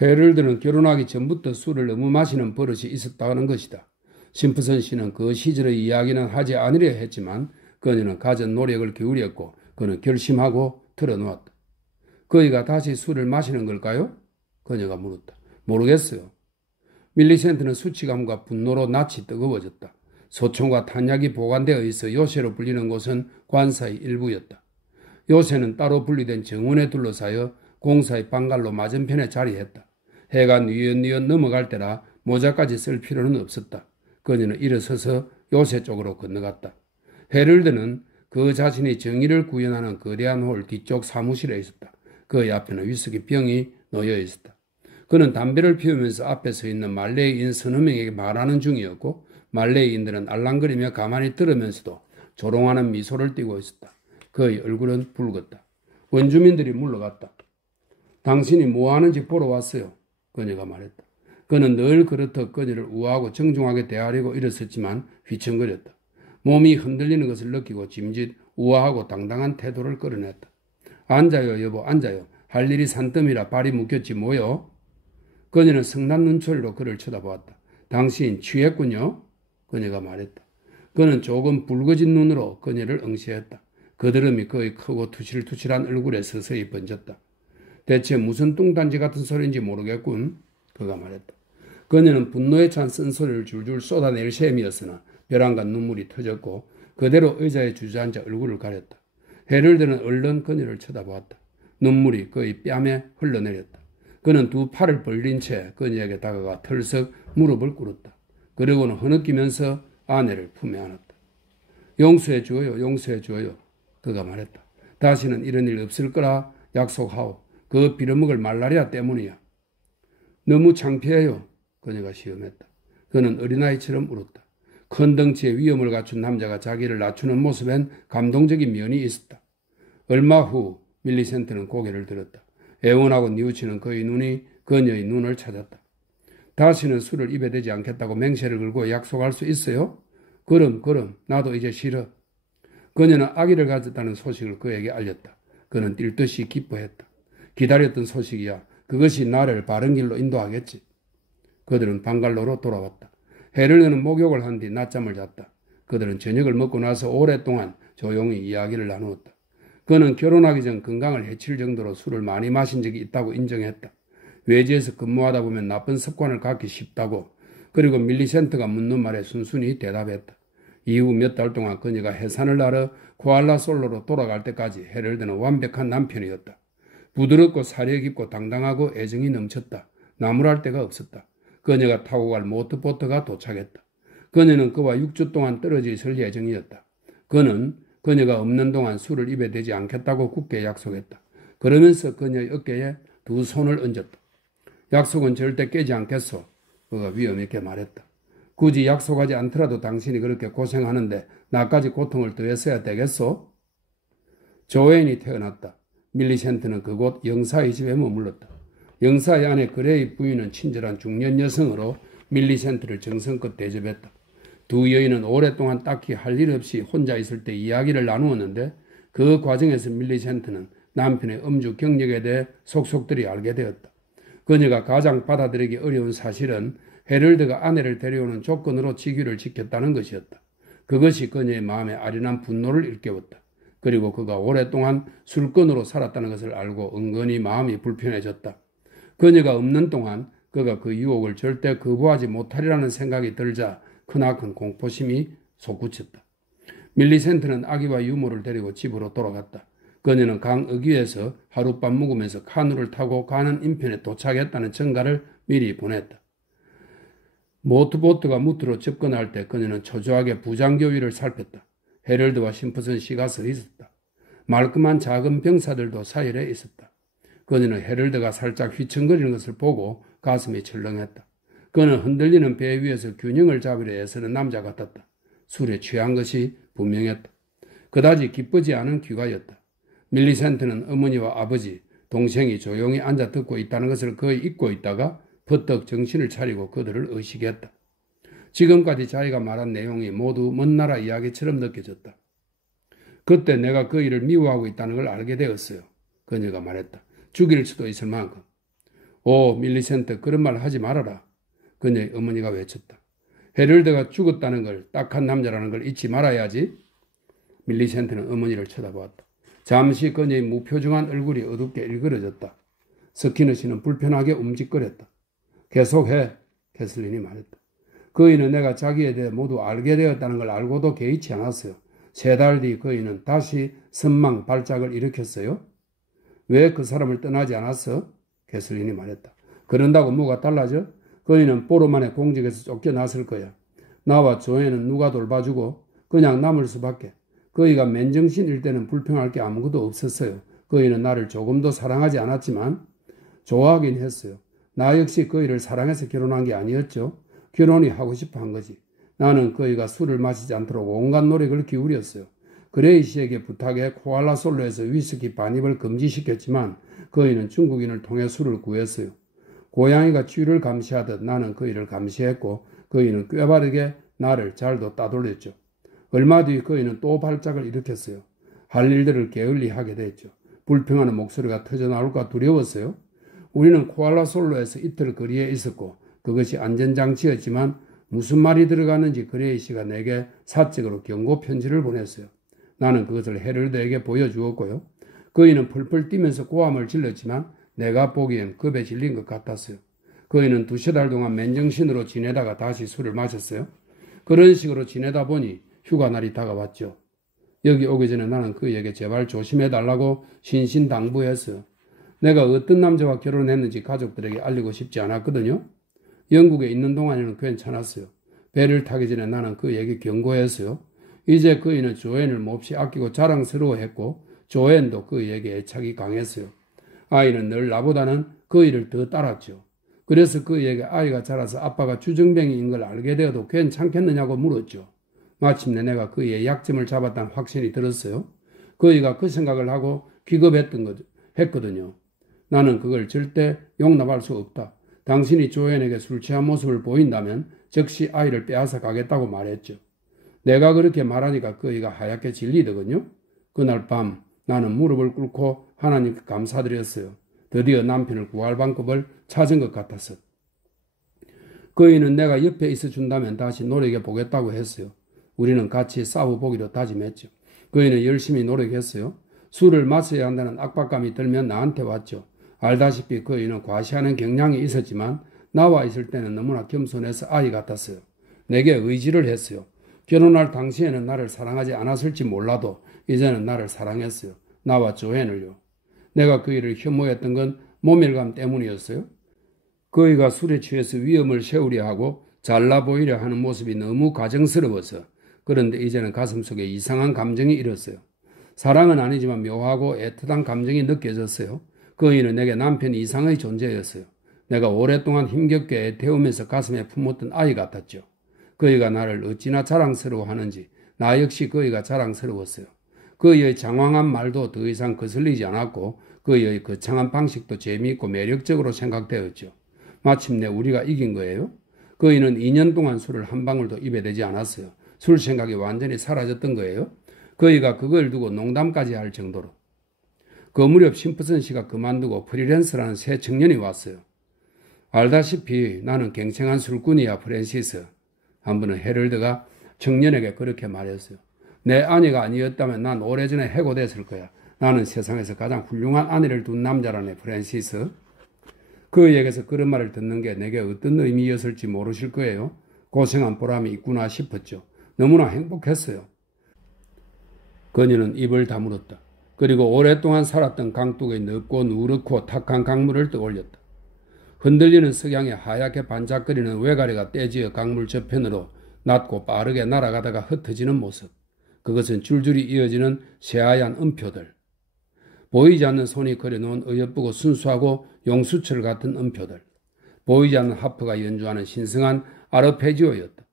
헤럴드는 결혼하기 전부터 술을 너무 마시는 버릇이 있었다는 것이다. 심프선 씨는 그 시절의 이야기는 하지 않으려 했지만 그녀는 갖은 노력을 기울였고 그는 결심하고 털어놓았다. 그이가 다시 술을 마시는 걸까요? 그녀가 물었다. 모르겠어요. 밀리센트는 수치감과 분노로 낯이 뜨거워졌다. 소총과 탄약이 보관되어 있어 요새로 불리는 곳은 관사의 일부였다. 요새는 따로 분리된 정원에 둘러싸여 공사의 방갈로 맞은편에 자리했다. 해가 뉘엿뉘엿 넘어갈 때라 모자까지 쓸 필요는 없었다. 그녀는 일어서서 요새 쪽으로 건너갔다. 헤럴드는 그 자신이 정의를 구현하는 거대한 홀 뒤쪽 사무실에 있었다. 그의 앞에는 위스키 병이 놓여 있었다. 그는 담배를 피우면서 앞에 서 있는 말레이인 서너 명에게 말하는 중이었고 말레이인들은 알랑거리며 가만히 들으면서도 조롱하는 미소를 띠고 있었다. 그의 얼굴은 붉었다. 원주민들이 물러갔다. 당신이 뭐 하는지 보러 왔어요. 그녀가 말했다. 그는 늘 그렇듯 그녀를 우아하고 정중하게 대하려고 일어섰지만 휘청거렸다. 몸이 흔들리는 것을 느끼고 짐짓 우아하고 당당한 태도를 끌어냈다. 앉아요 여보 앉아요. 할 일이 산더미라 발이 묶였지 뭐요. 그녀는 성난 눈초리로 그를 쳐다보았다. 당신 취했군요. 그녀가 말했다. 그는 조금 붉어진 눈으로 그녀를 응시했다. 그드름이 그의 크고 투실투실한 얼굴에 서서히 번졌다. 대체 무슨 뚱딴지 같은 소리인지 모르겠군. 그가 말했다. 그녀는 분노에 찬 쓴소리를 줄줄 쏟아낼 셈이었으나 벼랑간 눈물이 터졌고 그대로 의자에 주저앉아 얼굴을 가렸다. 헤럴드는 얼른 그녀를 쳐다보았다. 눈물이 그의 뺨에 흘러내렸다. 그는 두 팔을 벌린 채 그녀에게 다가가 털썩 무릎을 꿇었다. 그리고는 흐느끼면서 아내를 품에 안았다. 용서해 주어요, 용서해 주어요. 그가 말했다. 다시는 이런 일 없을 거라 약속하오. 그 빌어먹을 말라리아 때문이야. 너무 창피해요. 그녀가 시험했다. 그는 어린아이처럼 울었다. 큰 덩치의 위엄을 갖춘 남자가 자기를 낮추는 모습엔 감동적인 면이 있었다. 얼마 후 밀리센트는 고개를 들었다. 애원하고 뉘우치는 그의 눈이 그녀의 눈을 찾았다. 다시는 술을 입에 대지 않겠다고 맹세를 걸고 약속할 수 있어요? 그럼 나도 이제 싫어. 그녀는 아기를 가졌다는 소식을 그에게 알렸다. 그는 뛸 듯이 기뻐했다. 기다렸던 소식이야. 그것이 나를 바른 길로 인도하겠지. 그들은 방갈로로 돌아왔다. 헤럴드는 목욕을 한 뒤 낮잠을 잤다. 그들은 저녁을 먹고 나서 오랫동안 조용히 이야기를 나누었다. 그는 결혼하기 전 건강을 해칠 정도로 술을 많이 마신 적이 있다고 인정했다. 외지에서 근무하다 보면 나쁜 습관을 갖기 쉽다고. 그리고 밀리센트가 묻는 말에 순순히 대답했다. 이후 몇 달 동안 그녀가 해산을 나러 쿠알라솔로로 돌아갈 때까지 헤럴드는 완벽한 남편이었다. 부드럽고 사려 깊고 당당하고 애정이 넘쳤다. 나무랄 데가 없었다. 그녀가 타고 갈 모터보트가 도착했다. 그녀는 그와 6주 동안 떨어져 있을 예정이었다. 그는 그녀가 없는 동안 술을 입에 대지 않겠다고 굳게 약속했다. 그러면서 그녀의 어깨에 두 손을 얹었다. 약속은 절대 깨지 않겠소. 그가 위험 있게 말했다. 굳이 약속하지 않더라도 당신이 그렇게 고생하는데 나까지 고통을 더했어야 되겠소? 조앤이 태어났다. 밀리센트는 그곳 영사의 집에 머물렀다. 영사의 아내 그레이 부인은 친절한 중년 여성으로 밀리센트를 정성껏 대접했다. 두 여인은 오랫동안 딱히 할 일 없이 혼자 있을 때 이야기를 나누었는데 그 과정에서 밀리센트는 남편의 음주 경력에 대해 속속들이 알게 되었다. 그녀가 가장 받아들이기 어려운 사실은 헤럴드가 아내를 데려오는 조건으로 직위를 지켰다는 것이었다. 그것이 그녀의 마음에 아련한 분노를 일깨웠다. 그리고 그가 오랫동안 술꾼으로 살았다는 것을 알고 은근히 마음이 불편해졌다. 그녀가 없는 동안 그가 그 유혹을 절대 거부하지 못하리라는 생각이 들자 크나큰 공포심이 솟구쳤다. 밀리센트는 아기와 유모를 데리고 집으로 돌아갔다. 그녀는 강 어귀에서 하룻밤 묵으면서 카누를 타고 가는 인편에 도착했다는 전가를 미리 보냈다. 모터보트가 무트로 접근할 때 그녀는 초조하게 부장교 위를 살폈다. 헤럴드와 심프슨 씨가 서 있었다. 말끔한 작은 병사들도 사이에 있었다. 그녀는 헤럴드가 살짝 휘청거리는 것을 보고 가슴이 철렁했다. 그는 흔들리는 배 위에서 균형을 잡으려 애쓰는 남자 같았다. 술에 취한 것이 분명했다. 그다지 기쁘지 않은 귀가였다. 밀리센트는 어머니와 아버지, 동생이 조용히 앉아 듣고 있다는 것을 거의 잊고 있다가 퍼뜩 정신을 차리고 그들을 의식했다. 지금까지 자기가 말한 내용이 모두 먼 나라 이야기처럼 느껴졌다. 그때 내가 그 일을 미워하고 있다는 걸 알게 되었어요. 그녀가 말했다. 죽일 수도 있을 만큼. 오, 밀리센트, 그런 말 하지 말아라. 그녀의 어머니가 외쳤다. 헤럴드가 죽었다는 걸, 딱한 남자라는 걸 잊지 말아야지. 밀리센트는 어머니를 쳐다보았다. 잠시 그녀의 무표정한 얼굴이 어둡게 일그러졌다. 스키너씨는 불편하게 움직거렸다. 계속해, 캐슬린이 말했다. 그이는 내가 자기에 대해 모두 알게 되었다는 걸 알고도 개의치 않았어요. 3달 뒤 그이는 다시 선망 발작을 일으켰어요. 왜 그 사람을 떠나지 않았어? 캐슬린이 말했다. 그런다고 뭐가 달라져? 그이는 보름 만에 공직에서 쫓겨났을 거야. 나와 조애는 누가 돌봐주고 그냥 남을 수밖에. 그이가 맨정신일 때는 불평할 게 아무것도 없었어요. 그이는 나를 조금도 사랑하지 않았지만 좋아하긴 했어요. 나 역시 그이를 사랑해서 결혼한 게 아니었죠. 결혼이 하고 싶어 한 거지. 나는 그이가 술을 마시지 않도록 온갖 노력을 기울였어요. 그레이시에게 부탁해 코알라솔로에서 위스키 반입을 금지시켰지만 그이는 중국인을 통해 술을 구했어요. 고양이가 쥐를 감시하듯 나는 그이를 감시했고 그이는 꾀바르게 나를 잘도 따돌렸죠. 얼마 뒤 그이는 또 발작을 일으켰어요. 할 일들을 게을리하게 됐죠. 불평하는 목소리가 터져나올까 두려웠어요. 우리는 코알라솔로에서 이틀 거리에 있었고 그것이 안전장치였지만 무슨 말이 들어가는지 그레이시가 내게 사적으로 경고 편지를 보냈어요. 나는 그것을 헤럴드에게 보여주었고요. 그이는 펄펄 뛰면서 고함을 질렀지만 내가 보기엔 겁에 질린 것 같았어요. 그이는 2-3달 동안 맨정신으로 지내다가 다시 술을 마셨어요. 그런 식으로 지내다 보니 휴가날이 다가왔죠. 여기 오기 전에 나는 그에게 제발 조심해달라고 신신당부했어요. 내가 어떤 남자와 결혼했는지 가족들에게 알리고 싶지 않았거든요. 영국에 있는 동안에는 괜찮았어요. 배를 타기 전에 나는 그에게 경고했어요. 이제 그이는 조앤을 몹시 아끼고 자랑스러워했고 조앤도 그에게 애착이 강했어요. 아이는 늘 나보다는 그이를 더 따랐죠. 그래서 그에게 아이가 자라서 아빠가 주정뱅이인 걸 알게 되어도 괜찮겠느냐고 물었죠. 마침내 내가 그의 약점을 잡았다는 확신이 들었어요. 그이가 그 생각을 하고 했거든요. 나는 그걸 절대 용납할 수 없다. 당신이 조앤에게 술 취한 모습을 보인다면 즉시 아이를 빼앗아 가겠다고 말했죠. 내가 그렇게 말하니까 그이가 하얗게 질리더군요. 그날 밤 나는 무릎을 꿇고 하나님께 감사드렸어요. 드디어 남편을 구할 방법을 찾은 것 같았어. 그이는 내가 옆에 있어준다면 다시 노력해 보겠다고 했어요. 우리는 같이 싸워보기로 다짐했죠. 그이는 열심히 노력했어요. 술을 마셔야 한다는 압박감이 들면 나한테 왔죠. 알다시피 그이는 과시하는 경향이 있었지만 나와 있을 때는 너무나 겸손해서 아이 같았어요. 내게 의지를 했어요. 결혼할 당시에는 나를 사랑하지 않았을지 몰라도 이제는 나를 사랑했어요. 나와 조앤을요. 내가 그이를 혐오했던 건 모멸감 때문이었어요. 그이가 술에 취해서 위험을 세우려 하고 잘나 보이려 하는 모습이 너무 가정스러워서 그런데 이제는 가슴속에 이상한 감정이 일었어요. 사랑은 아니지만 묘하고 애틋한 감정이 느껴졌어요. 그이는 내게 남편 이상의 존재였어요. 내가 오랫동안 힘겹게 애태우면서 가슴에 품었던 아이 같았죠. 그이가 나를 어찌나 자랑스러워하는지 나 역시 그이가 자랑스러웠어요. 그이의 장황한 말도 더 이상 거슬리지 않았고 그이의 거창한 방식도 재미있고 매력적으로 생각되었죠. 마침내 우리가 이긴 거예요. 그이는 2년 동안 술을 한 방울도 입에 대지 않았어요. 술 생각이 완전히 사라졌던 거예요. 그이가 그걸 두고 농담까지 할 정도로. 그 무렵 심프슨 씨가 그만두고 프리랜서라는 새 청년이 왔어요. 알다시피 나는 갱생한 술꾼이야, 프랜시스. 한 번은 헤럴드가 청년에게 그렇게 말했어요. 내 아내가 아니었다면 난 오래전에 해고됐을 거야. 나는 세상에서 가장 훌륭한 아내를 둔 남자라네, 프랜시스. 그에게서 그런 말을 듣는 게 내게 어떤 의미였을지 모르실 거예요. 고생한 보람이 있구나 싶었죠. 너무나 행복했어요. 그녀는 입을 다물었다. 그리고 오랫동안 살았던 강둑의 넓고 누렇고 탁한 강물을 떠올렸다. 흔들리는 석양에 하얗게 반짝거리는 외가리가 떼지어 강물 저편으로 낮고 빠르게 날아가다가 흩어지는 모습. 그것은 줄줄이 이어지는 새하얀 음표들. 보이지 않는 손이 그려놓은 어여쁘고 순수하고 용수철 같은 음표들. 보이지 않는 하프가 연주하는 신성한 아르페지오였다.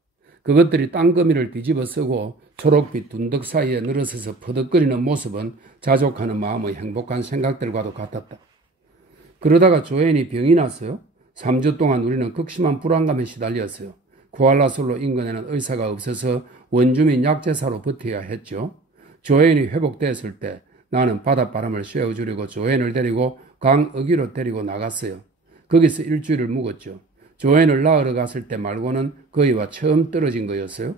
그것들이 땅거미를 뒤집어 쓰고 초록빛 둔덕 사이에 늘어서서 퍼득거리는 모습은 자족하는 마음의 행복한 생각들과도 같았다. 그러다가 조앤이 병이 났어요. 3주 동안 우리는 극심한 불안감에 시달렸어요. 쿠알라솔로 인근에는 의사가 없어서 원주민 약제사로 버텨야 했죠. 조앤이 회복됐을 때 나는 바닷바람을 쐬어주려고 조앤을 데리고 강 어귀로 데리고 나갔어요. 거기서 일주일을 묵었죠. 조앤을 낳으러 갔을 때 말고는 거기와 처음 떨어진 거였어요.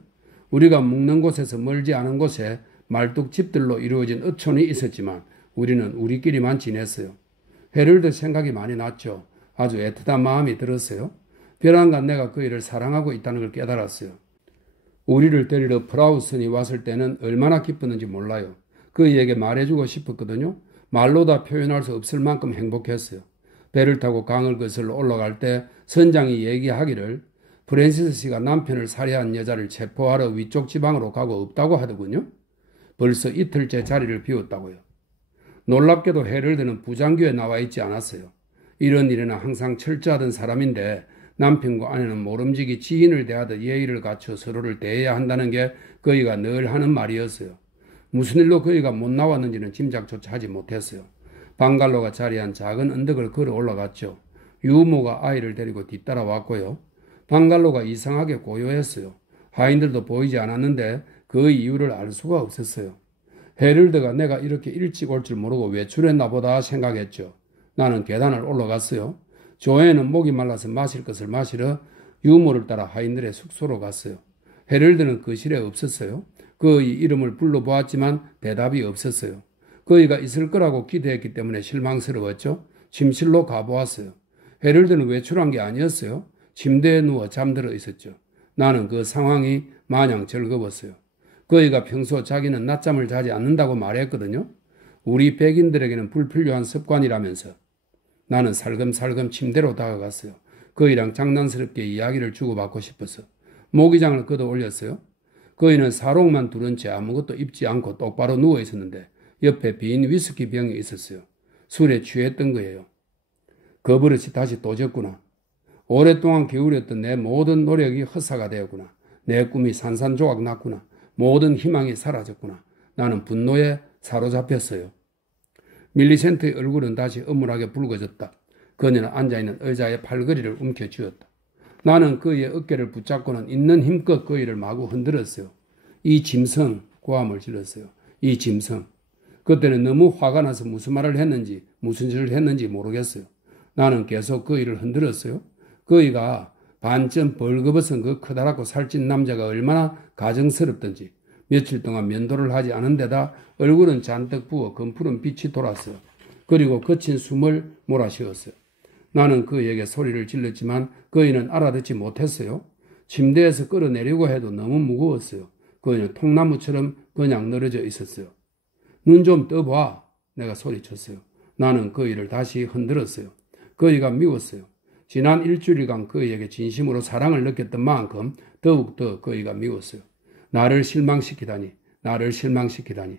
우리가 묵는 곳에서 멀지 않은 곳에 말뚝집들로 이루어진 어촌이 있었지만 우리는 우리끼리만 지냈어요. 헤럴드 생각이 많이 났죠. 아주 애틋한 마음이 들었어요. 벼랑간 내가 그 일을 사랑하고 있다는 걸 깨달았어요. 우리를 데리러 프라우슨이 왔을 때는 얼마나 기뻤는지 몰라요. 그에게 말해주고 싶었거든요. 말로 다 표현할 수 없을 만큼 행복했어요. 배를 타고 강을 거슬러 올라갈 때 선장이 얘기하기를 프랜시스 씨가 남편을 살해한 여자를 체포하러 위쪽 지방으로 가고 없다고 하더군요. 벌써 이틀째 자리를 비웠다고요. 놀랍게도 헤럴드는 부장교에 나와 있지 않았어요. 이런 일에는 항상 철저하던 사람인데 남편과 아내는 모름지기 지인을 대하듯 예의를 갖춰 서로를 대해야 한다는 게 그이가 늘 하는 말이었어요. 무슨 일로 그이가 못 나왔는지는 짐작조차 하지 못했어요. 방갈로가 자리한 작은 언덕을 걸어 올라갔죠. 유모가 아이를 데리고 뒤따라왔고요. 방갈로가 이상하게 고요했어요. 하인들도 보이지 않았는데 그 이유를 알 수가 없었어요. 헤럴드가 내가 이렇게 일찍 올 줄 모르고 외출했나 보다 생각했죠. 나는 계단을 올라갔어요. 조앤은 목이 말라서 마실 것을 마시러 유모를 따라 하인들의 숙소로 갔어요. 헤럴드는 거실에 없었어요. 그의 이름을 불러보았지만 대답이 없었어요. 그이가 있을 거라고 기대했기 때문에 실망스러웠죠. 침실로 가보았어요. 헤럴드는 외출한 게 아니었어요. 침대에 누워 잠들어 있었죠. 나는 그 상황이 마냥 즐거웠어요. 그이가 평소 자기는 낮잠을 자지 않는다고 말했거든요. 우리 백인들에게는 불필요한 습관이라면서. 나는 살금살금 침대로 다가갔어요. 그이랑 장난스럽게 이야기를 주고받고 싶어서. 모기장을 걷어 올렸어요. 그이는 사롱만 두른 채 아무것도 입지 않고 똑바로 누워 있었는데 옆에 빈 위스키 병이 있었어요. 술에 취했던 거예요. 그 버릇이 다시 또 졌구나. 오랫동안 기울였던 내 모든 노력이 헛사가 되었구나. 내 꿈이 산산조각 났구나. 모든 희망이 사라졌구나. 나는 분노에 사로잡혔어요. 밀리센트의 얼굴은 다시 âm 울하게 붉어졌다. 그녀는 앉아있는 의자의 팔걸이를 움켜쥐었다. 나는 그의 어깨를 붙잡고는 있는 힘껏 그이를 마구 흔들었어요. 이 짐승, 고함을 질렀어요. 이 짐승. 그때는 너무 화가 나서 무슨 말을 했는지, 무슨 짓을 했는지 모르겠어요. 나는 계속 그이를 흔들었어요. 그이가 반쯤 벌거벗은 그 커다랗고 살찐 남자가 얼마나 가정스럽던지 며칠 동안 면도를 하지 않은 데다 얼굴은 잔뜩 부어 검푸른 빛이 돌았어요. 그리고 거친 숨을 몰아쉬었어요. 나는 그에게 소리를 질렀지만 그이는 알아듣지 못했어요. 침대에서 끌어내려고 해도 너무 무거웠어요. 그이는 통나무처럼 그냥 늘어져 있었어요. 눈 좀 떠봐. 내가 소리쳤어요. 나는 그이를 다시 흔들었어요. 그이가 미웠어요. 지난 일주일간 그에게 진심으로 사랑을 느꼈던 만큼 더욱더 그이가 미웠어요. 나를 실망시키다니, 나를 실망시키다니.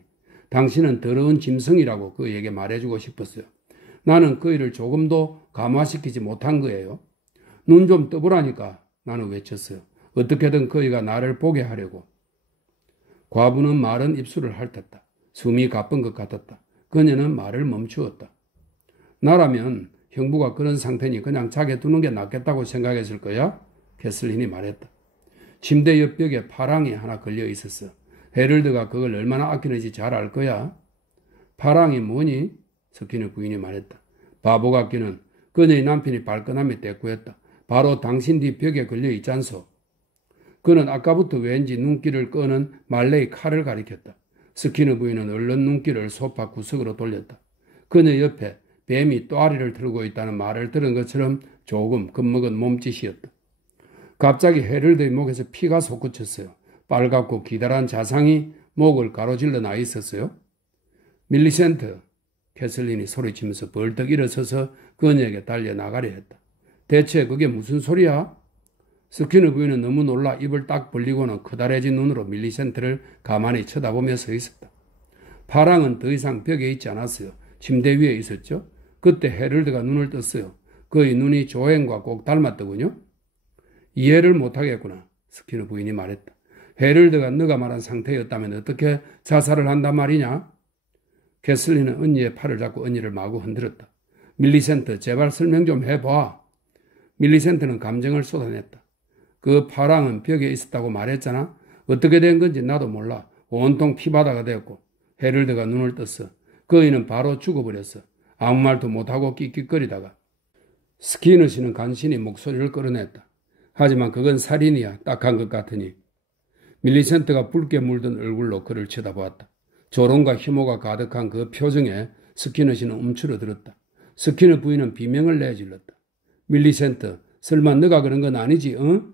당신은 더러운 짐승이라고 그에게 말해주고 싶었어요. 나는 그이를 조금도 감화시키지 못한 거예요. 눈 좀 떠보라니까 나는 외쳤어요. 어떻게든 그이가 나를 보게 하려고. 과부는 마른 입술을 핥았다. 숨이 가쁜 것 같았다. 그녀는 말을 멈추었다. 나라면 형부가 그런 상태니 그냥 자게 두는 게 낫겠다고 생각했을 거야? 캐슬린이 말했다. 침대 옆 벽에 파랑이 하나 걸려 있었어. 헤럴드가 그걸 얼마나 아끼는지 잘 알 거야. 파랑이 뭐니? 스키너 부인이 말했다. 바보 같기는. 그녀의 남편이 발끈함에 대꾸했다. 바로 당신 뒤 벽에 걸려 있잖소. 그는 아까부터 왠지 눈길을 끄는 말레이 칼을 가리켰다. 스키너 부인은 얼른 눈길을 소파 구석으로 돌렸다. 그녀 옆에 뱀이 또아리를 들고 있다는 말을 들은 것처럼 조금 겁먹은 몸짓이었다. 갑자기 헤럴드의 목에서 피가 솟구쳤어요. 빨갛고 기다란 자상이 목을 가로질러 나 있었어요. 밀리센트, 캐슬린이 소리치면서 벌떡 일어서서 그녀에게 달려나가려 했다. 대체 그게 무슨 소리야? 스키너 부인은 너무 놀라 입을 딱 벌리고는 커다래진 눈으로 밀리센트를 가만히 쳐다보며 서 있었다. 파랑은 더 이상 벽에 있지 않았어요. 침대 위에 있었죠. 그때 헤럴드가 눈을 떴어요. 그의 눈이 조앤과 꼭 닮았더군요. 이해를 못하겠구나. 스키너 부인이 말했다. 헤럴드가 너가 말한 상태였다면 어떻게 자살을 한단 말이냐? 캐슬리는 언니의 팔을 잡고 언니를 마구 흔들었다. 밀리센트, 제발 설명 좀 해봐. 밀리센트는 감정을 쏟아냈다. 그 파랑은 벽에 있었다고 말했잖아. 어떻게 된 건지 나도 몰라. 온통 피바다가 되었고. 헤럴드가 눈을 떴어. 그이는 바로 죽어버렸어. 아무 말도 못하고 끽끽거리다가. 스키너씨는 간신히 목소리를 끌어냈다. 하지만 그건 살인이야. 딱한 것 같으니. 밀리센트가 붉게 물든 얼굴로 그를 쳐다보았다. 조롱과 혐오가 가득한 그 표정에 스키너씨는 움츠러들었다. 스키너 부인은 비명을 내질렀다. 밀리센트, 설마 너가 그런 건 아니지, 응?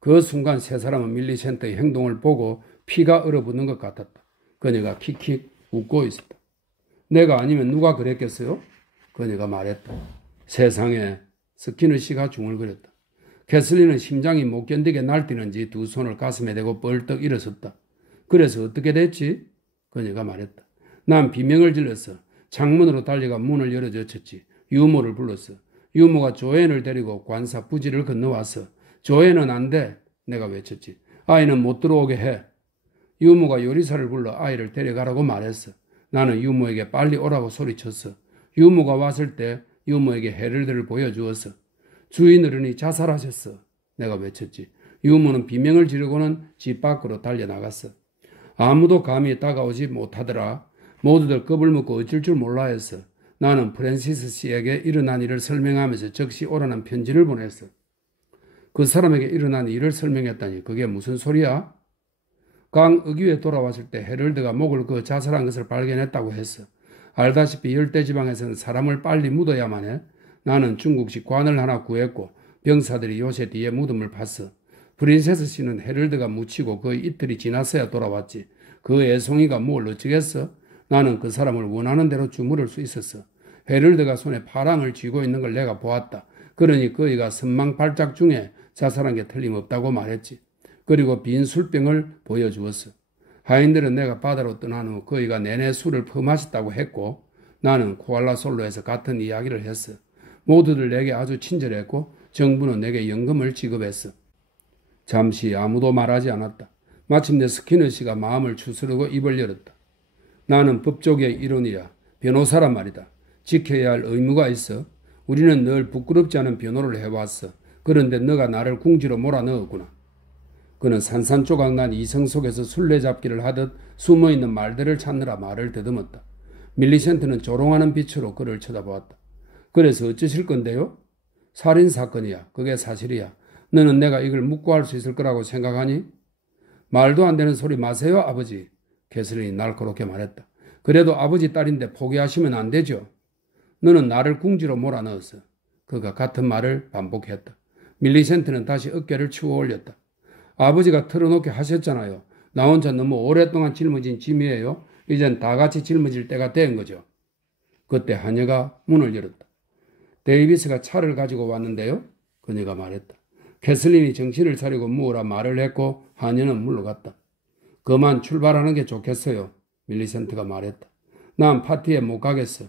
그 순간 세 사람은 밀리센트의 행동을 보고 피가 얼어붙는 것 같았다. 그녀가 킥킥 웃고 있었다. 내가 아니면 누가 그랬겠어요? 그녀가 말했다. 세상에, 스키너씨가 중얼거렸다. 캐슬리는 심장이 못 견디게 날뛰는지 두 손을 가슴에 대고 벌떡 일어섰다. 그래서 어떻게 됐지? 그녀가 말했다. 난 비명을 질렀어. 창문으로 달려가 문을 열어젖혔지. 유모를 불렀어. 유모가 조앤을 데리고 관사 부지를 건너왔어. 조앤은 안 돼. 내가 외쳤지. 아이는 못 들어오게 해. 유모가 요리사를 불러 아이를 데려가라고 말했어. 나는 유모에게 빨리 오라고 소리쳤어. 유모가 왔을 때 유모에게 헤럴드를 보여주었어. 주인 어른이 자살하셨어. 내가 외쳤지. 유모는 비명을 지르고는 집 밖으로 달려나갔어. 아무도 감히 다가오지 못하더라. 모두들 겁을 먹고 어쩔 줄 몰라 했어. 나는 프랜시스 씨에게 일어난 일을 설명하면서 즉시 오라는 편지를 보냈어. 그 사람에게 일어난 일을 설명했다니 그게 무슨 소리야? 강 의귀에 돌아왔을 때 헤럴드가 목을 그어 자살한 것을 발견했다고 했어. 알다시피 열대지방에서는 사람을 빨리 묻어야만 해. 나는 중국식 관을 하나 구했고 병사들이 요새 뒤에 무덤을 봤어. 프린세스 씨는 헤럴드가 묻히고 거의 이틀이 지났어야 돌아왔지. 그 애송이가 뭘 어쩌겠어? 나는 그 사람을 원하는 대로 주무를 수 있었어. 헤럴드가 손에 파랑을 쥐고 있는 걸 내가 보았다. 그러니 그이가 선망발작 중에 자살한 게 틀림없다고 말했지. 그리고 빈 술병을 보여주었어. 하인들은 내가 바다로 떠난 후 그이가 내내 술을 퍼마셨다고 했고 나는 쿠알라솔로에서 같은 이야기를 했어. 모두들 내게 아주 친절했고 정부는 내게 연금을 지급했어. 잠시 아무도 말하지 않았다. 마침내 스키너 씨가 마음을 추스르고 입을 열었다. 나는 법조계의 일원이야. 변호사란 말이다. 지켜야 할 의무가 있어. 우리는 늘 부끄럽지 않은 변호를 해왔어. 그런데 너가 나를 궁지로 몰아넣었구나. 그는 산산조각난 이성 속에서 술래잡기를 하듯 숨어있는 말들을 찾느라 말을 더듬었다. 밀리센트는 조롱하는 빛으로 그를 쳐다보았다. 그래서 어쩌실 건데요? 살인사건이야. 그게 사실이야. 너는 내가 이걸 묵고할 수 있을 거라고 생각하니? 말도 안 되는 소리 마세요, 아버지. 캐슬린이 날카롭게 말했다. 그래도 아버지 딸인데 포기하시면 안 되죠. 너는 나를 궁지로 몰아넣었어. 그가 같은 말을 반복했다. 밀리센트는 다시 어깨를 치워 올렸다. 아버지가 털어놓게 하셨잖아요. 나 혼자 너무 오랫동안 짊어진 짐이에요. 이젠 다 같이 짊어질 때가 된 거죠. 그때 하녀가 문을 열었다. 데이비스가 차를 가지고 왔는데요. 그녀가 말했다. 캐슬린이 정신을 차리고 무어라 말을 했고 하녀는 물러갔다. 그만 출발하는 게 좋겠어요. 밀리센트가 말했다. 난 파티에 못 가겠어.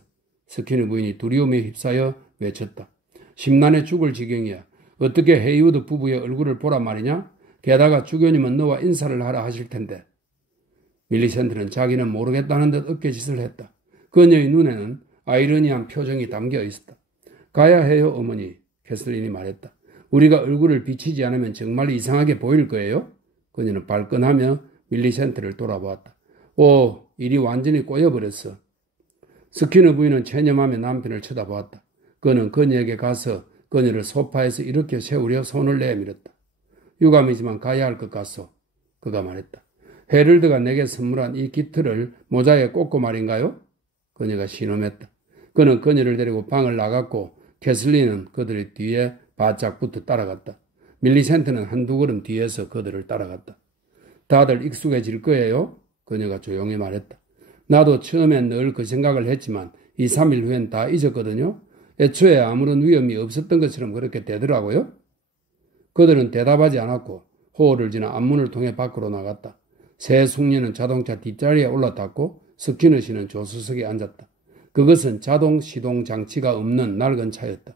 스키너 부인이 두려움에 휩싸여 외쳤다. 심란해 죽을 지경이야. 어떻게 헤이우드 부부의 얼굴을 보란 말이냐? 게다가 주교님은 너와 인사를 하라 하실 텐데. 밀리센트는 자기는 모르겠다는 듯 어깨짓을 했다. 그녀의 눈에는 아이러니한 표정이 담겨 있었다. 가야 해요, 어머니. 캐슬린이 말했다. 우리가 얼굴을 비치지 않으면 정말 이상하게 보일 거예요? 그녀는 발끈하며 밀리센트를 돌아보았다. 오, 일이 완전히 꼬여버렸어. 스키너 부인은 체념하며 남편을 쳐다보았다. 그는 그녀에게 가서 그녀를 소파에서 이렇게 세우려 손을 내밀었다. 유감이지만 가야 할 것 같소. 그가 말했다. 헤럴드가 내게 선물한 이 깃털을 모자에 꽂고 말인가요? 그녀가 신음했다. 그는 그녀를 데리고 방을 나갔고 캐슬리는 그들의 뒤에 바짝 붙어 따라갔다. 밀리센트는 한두 걸음 뒤에서 그들을 따라갔다. 다들 익숙해질 거예요? 그녀가 조용히 말했다. 나도 처음엔 늘 그 생각을 했지만 2, 3일 후엔 다 잊었거든요. 애초에 아무런 위험이 없었던 것처럼 그렇게 되더라고요. 그들은 대답하지 않았고 호흡을 지나 앞문을 통해 밖으로 나갔다. 새 숙녀는 자동차 뒷자리에 올라탔고 스키너 씨는 조수석에 앉았다. 그것은 자동 시동 장치가 없는 낡은 차였다.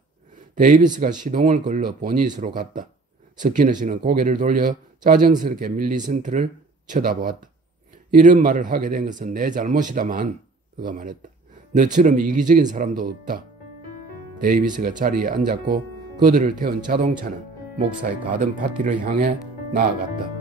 데이비스가 시동을 걸러 보닛으로 갔다. 스키너씨는 고개를 돌려 짜증스럽게 밀리센트를 쳐다보았다. 이런 말을 하게 된 것은 내 잘못이다만, 그가 말했다. 너처럼 이기적인 사람도 없다. 데이비스가 자리에 앉았고 그들을 태운 자동차는 목사의 가든 파티를 향해 나아갔다.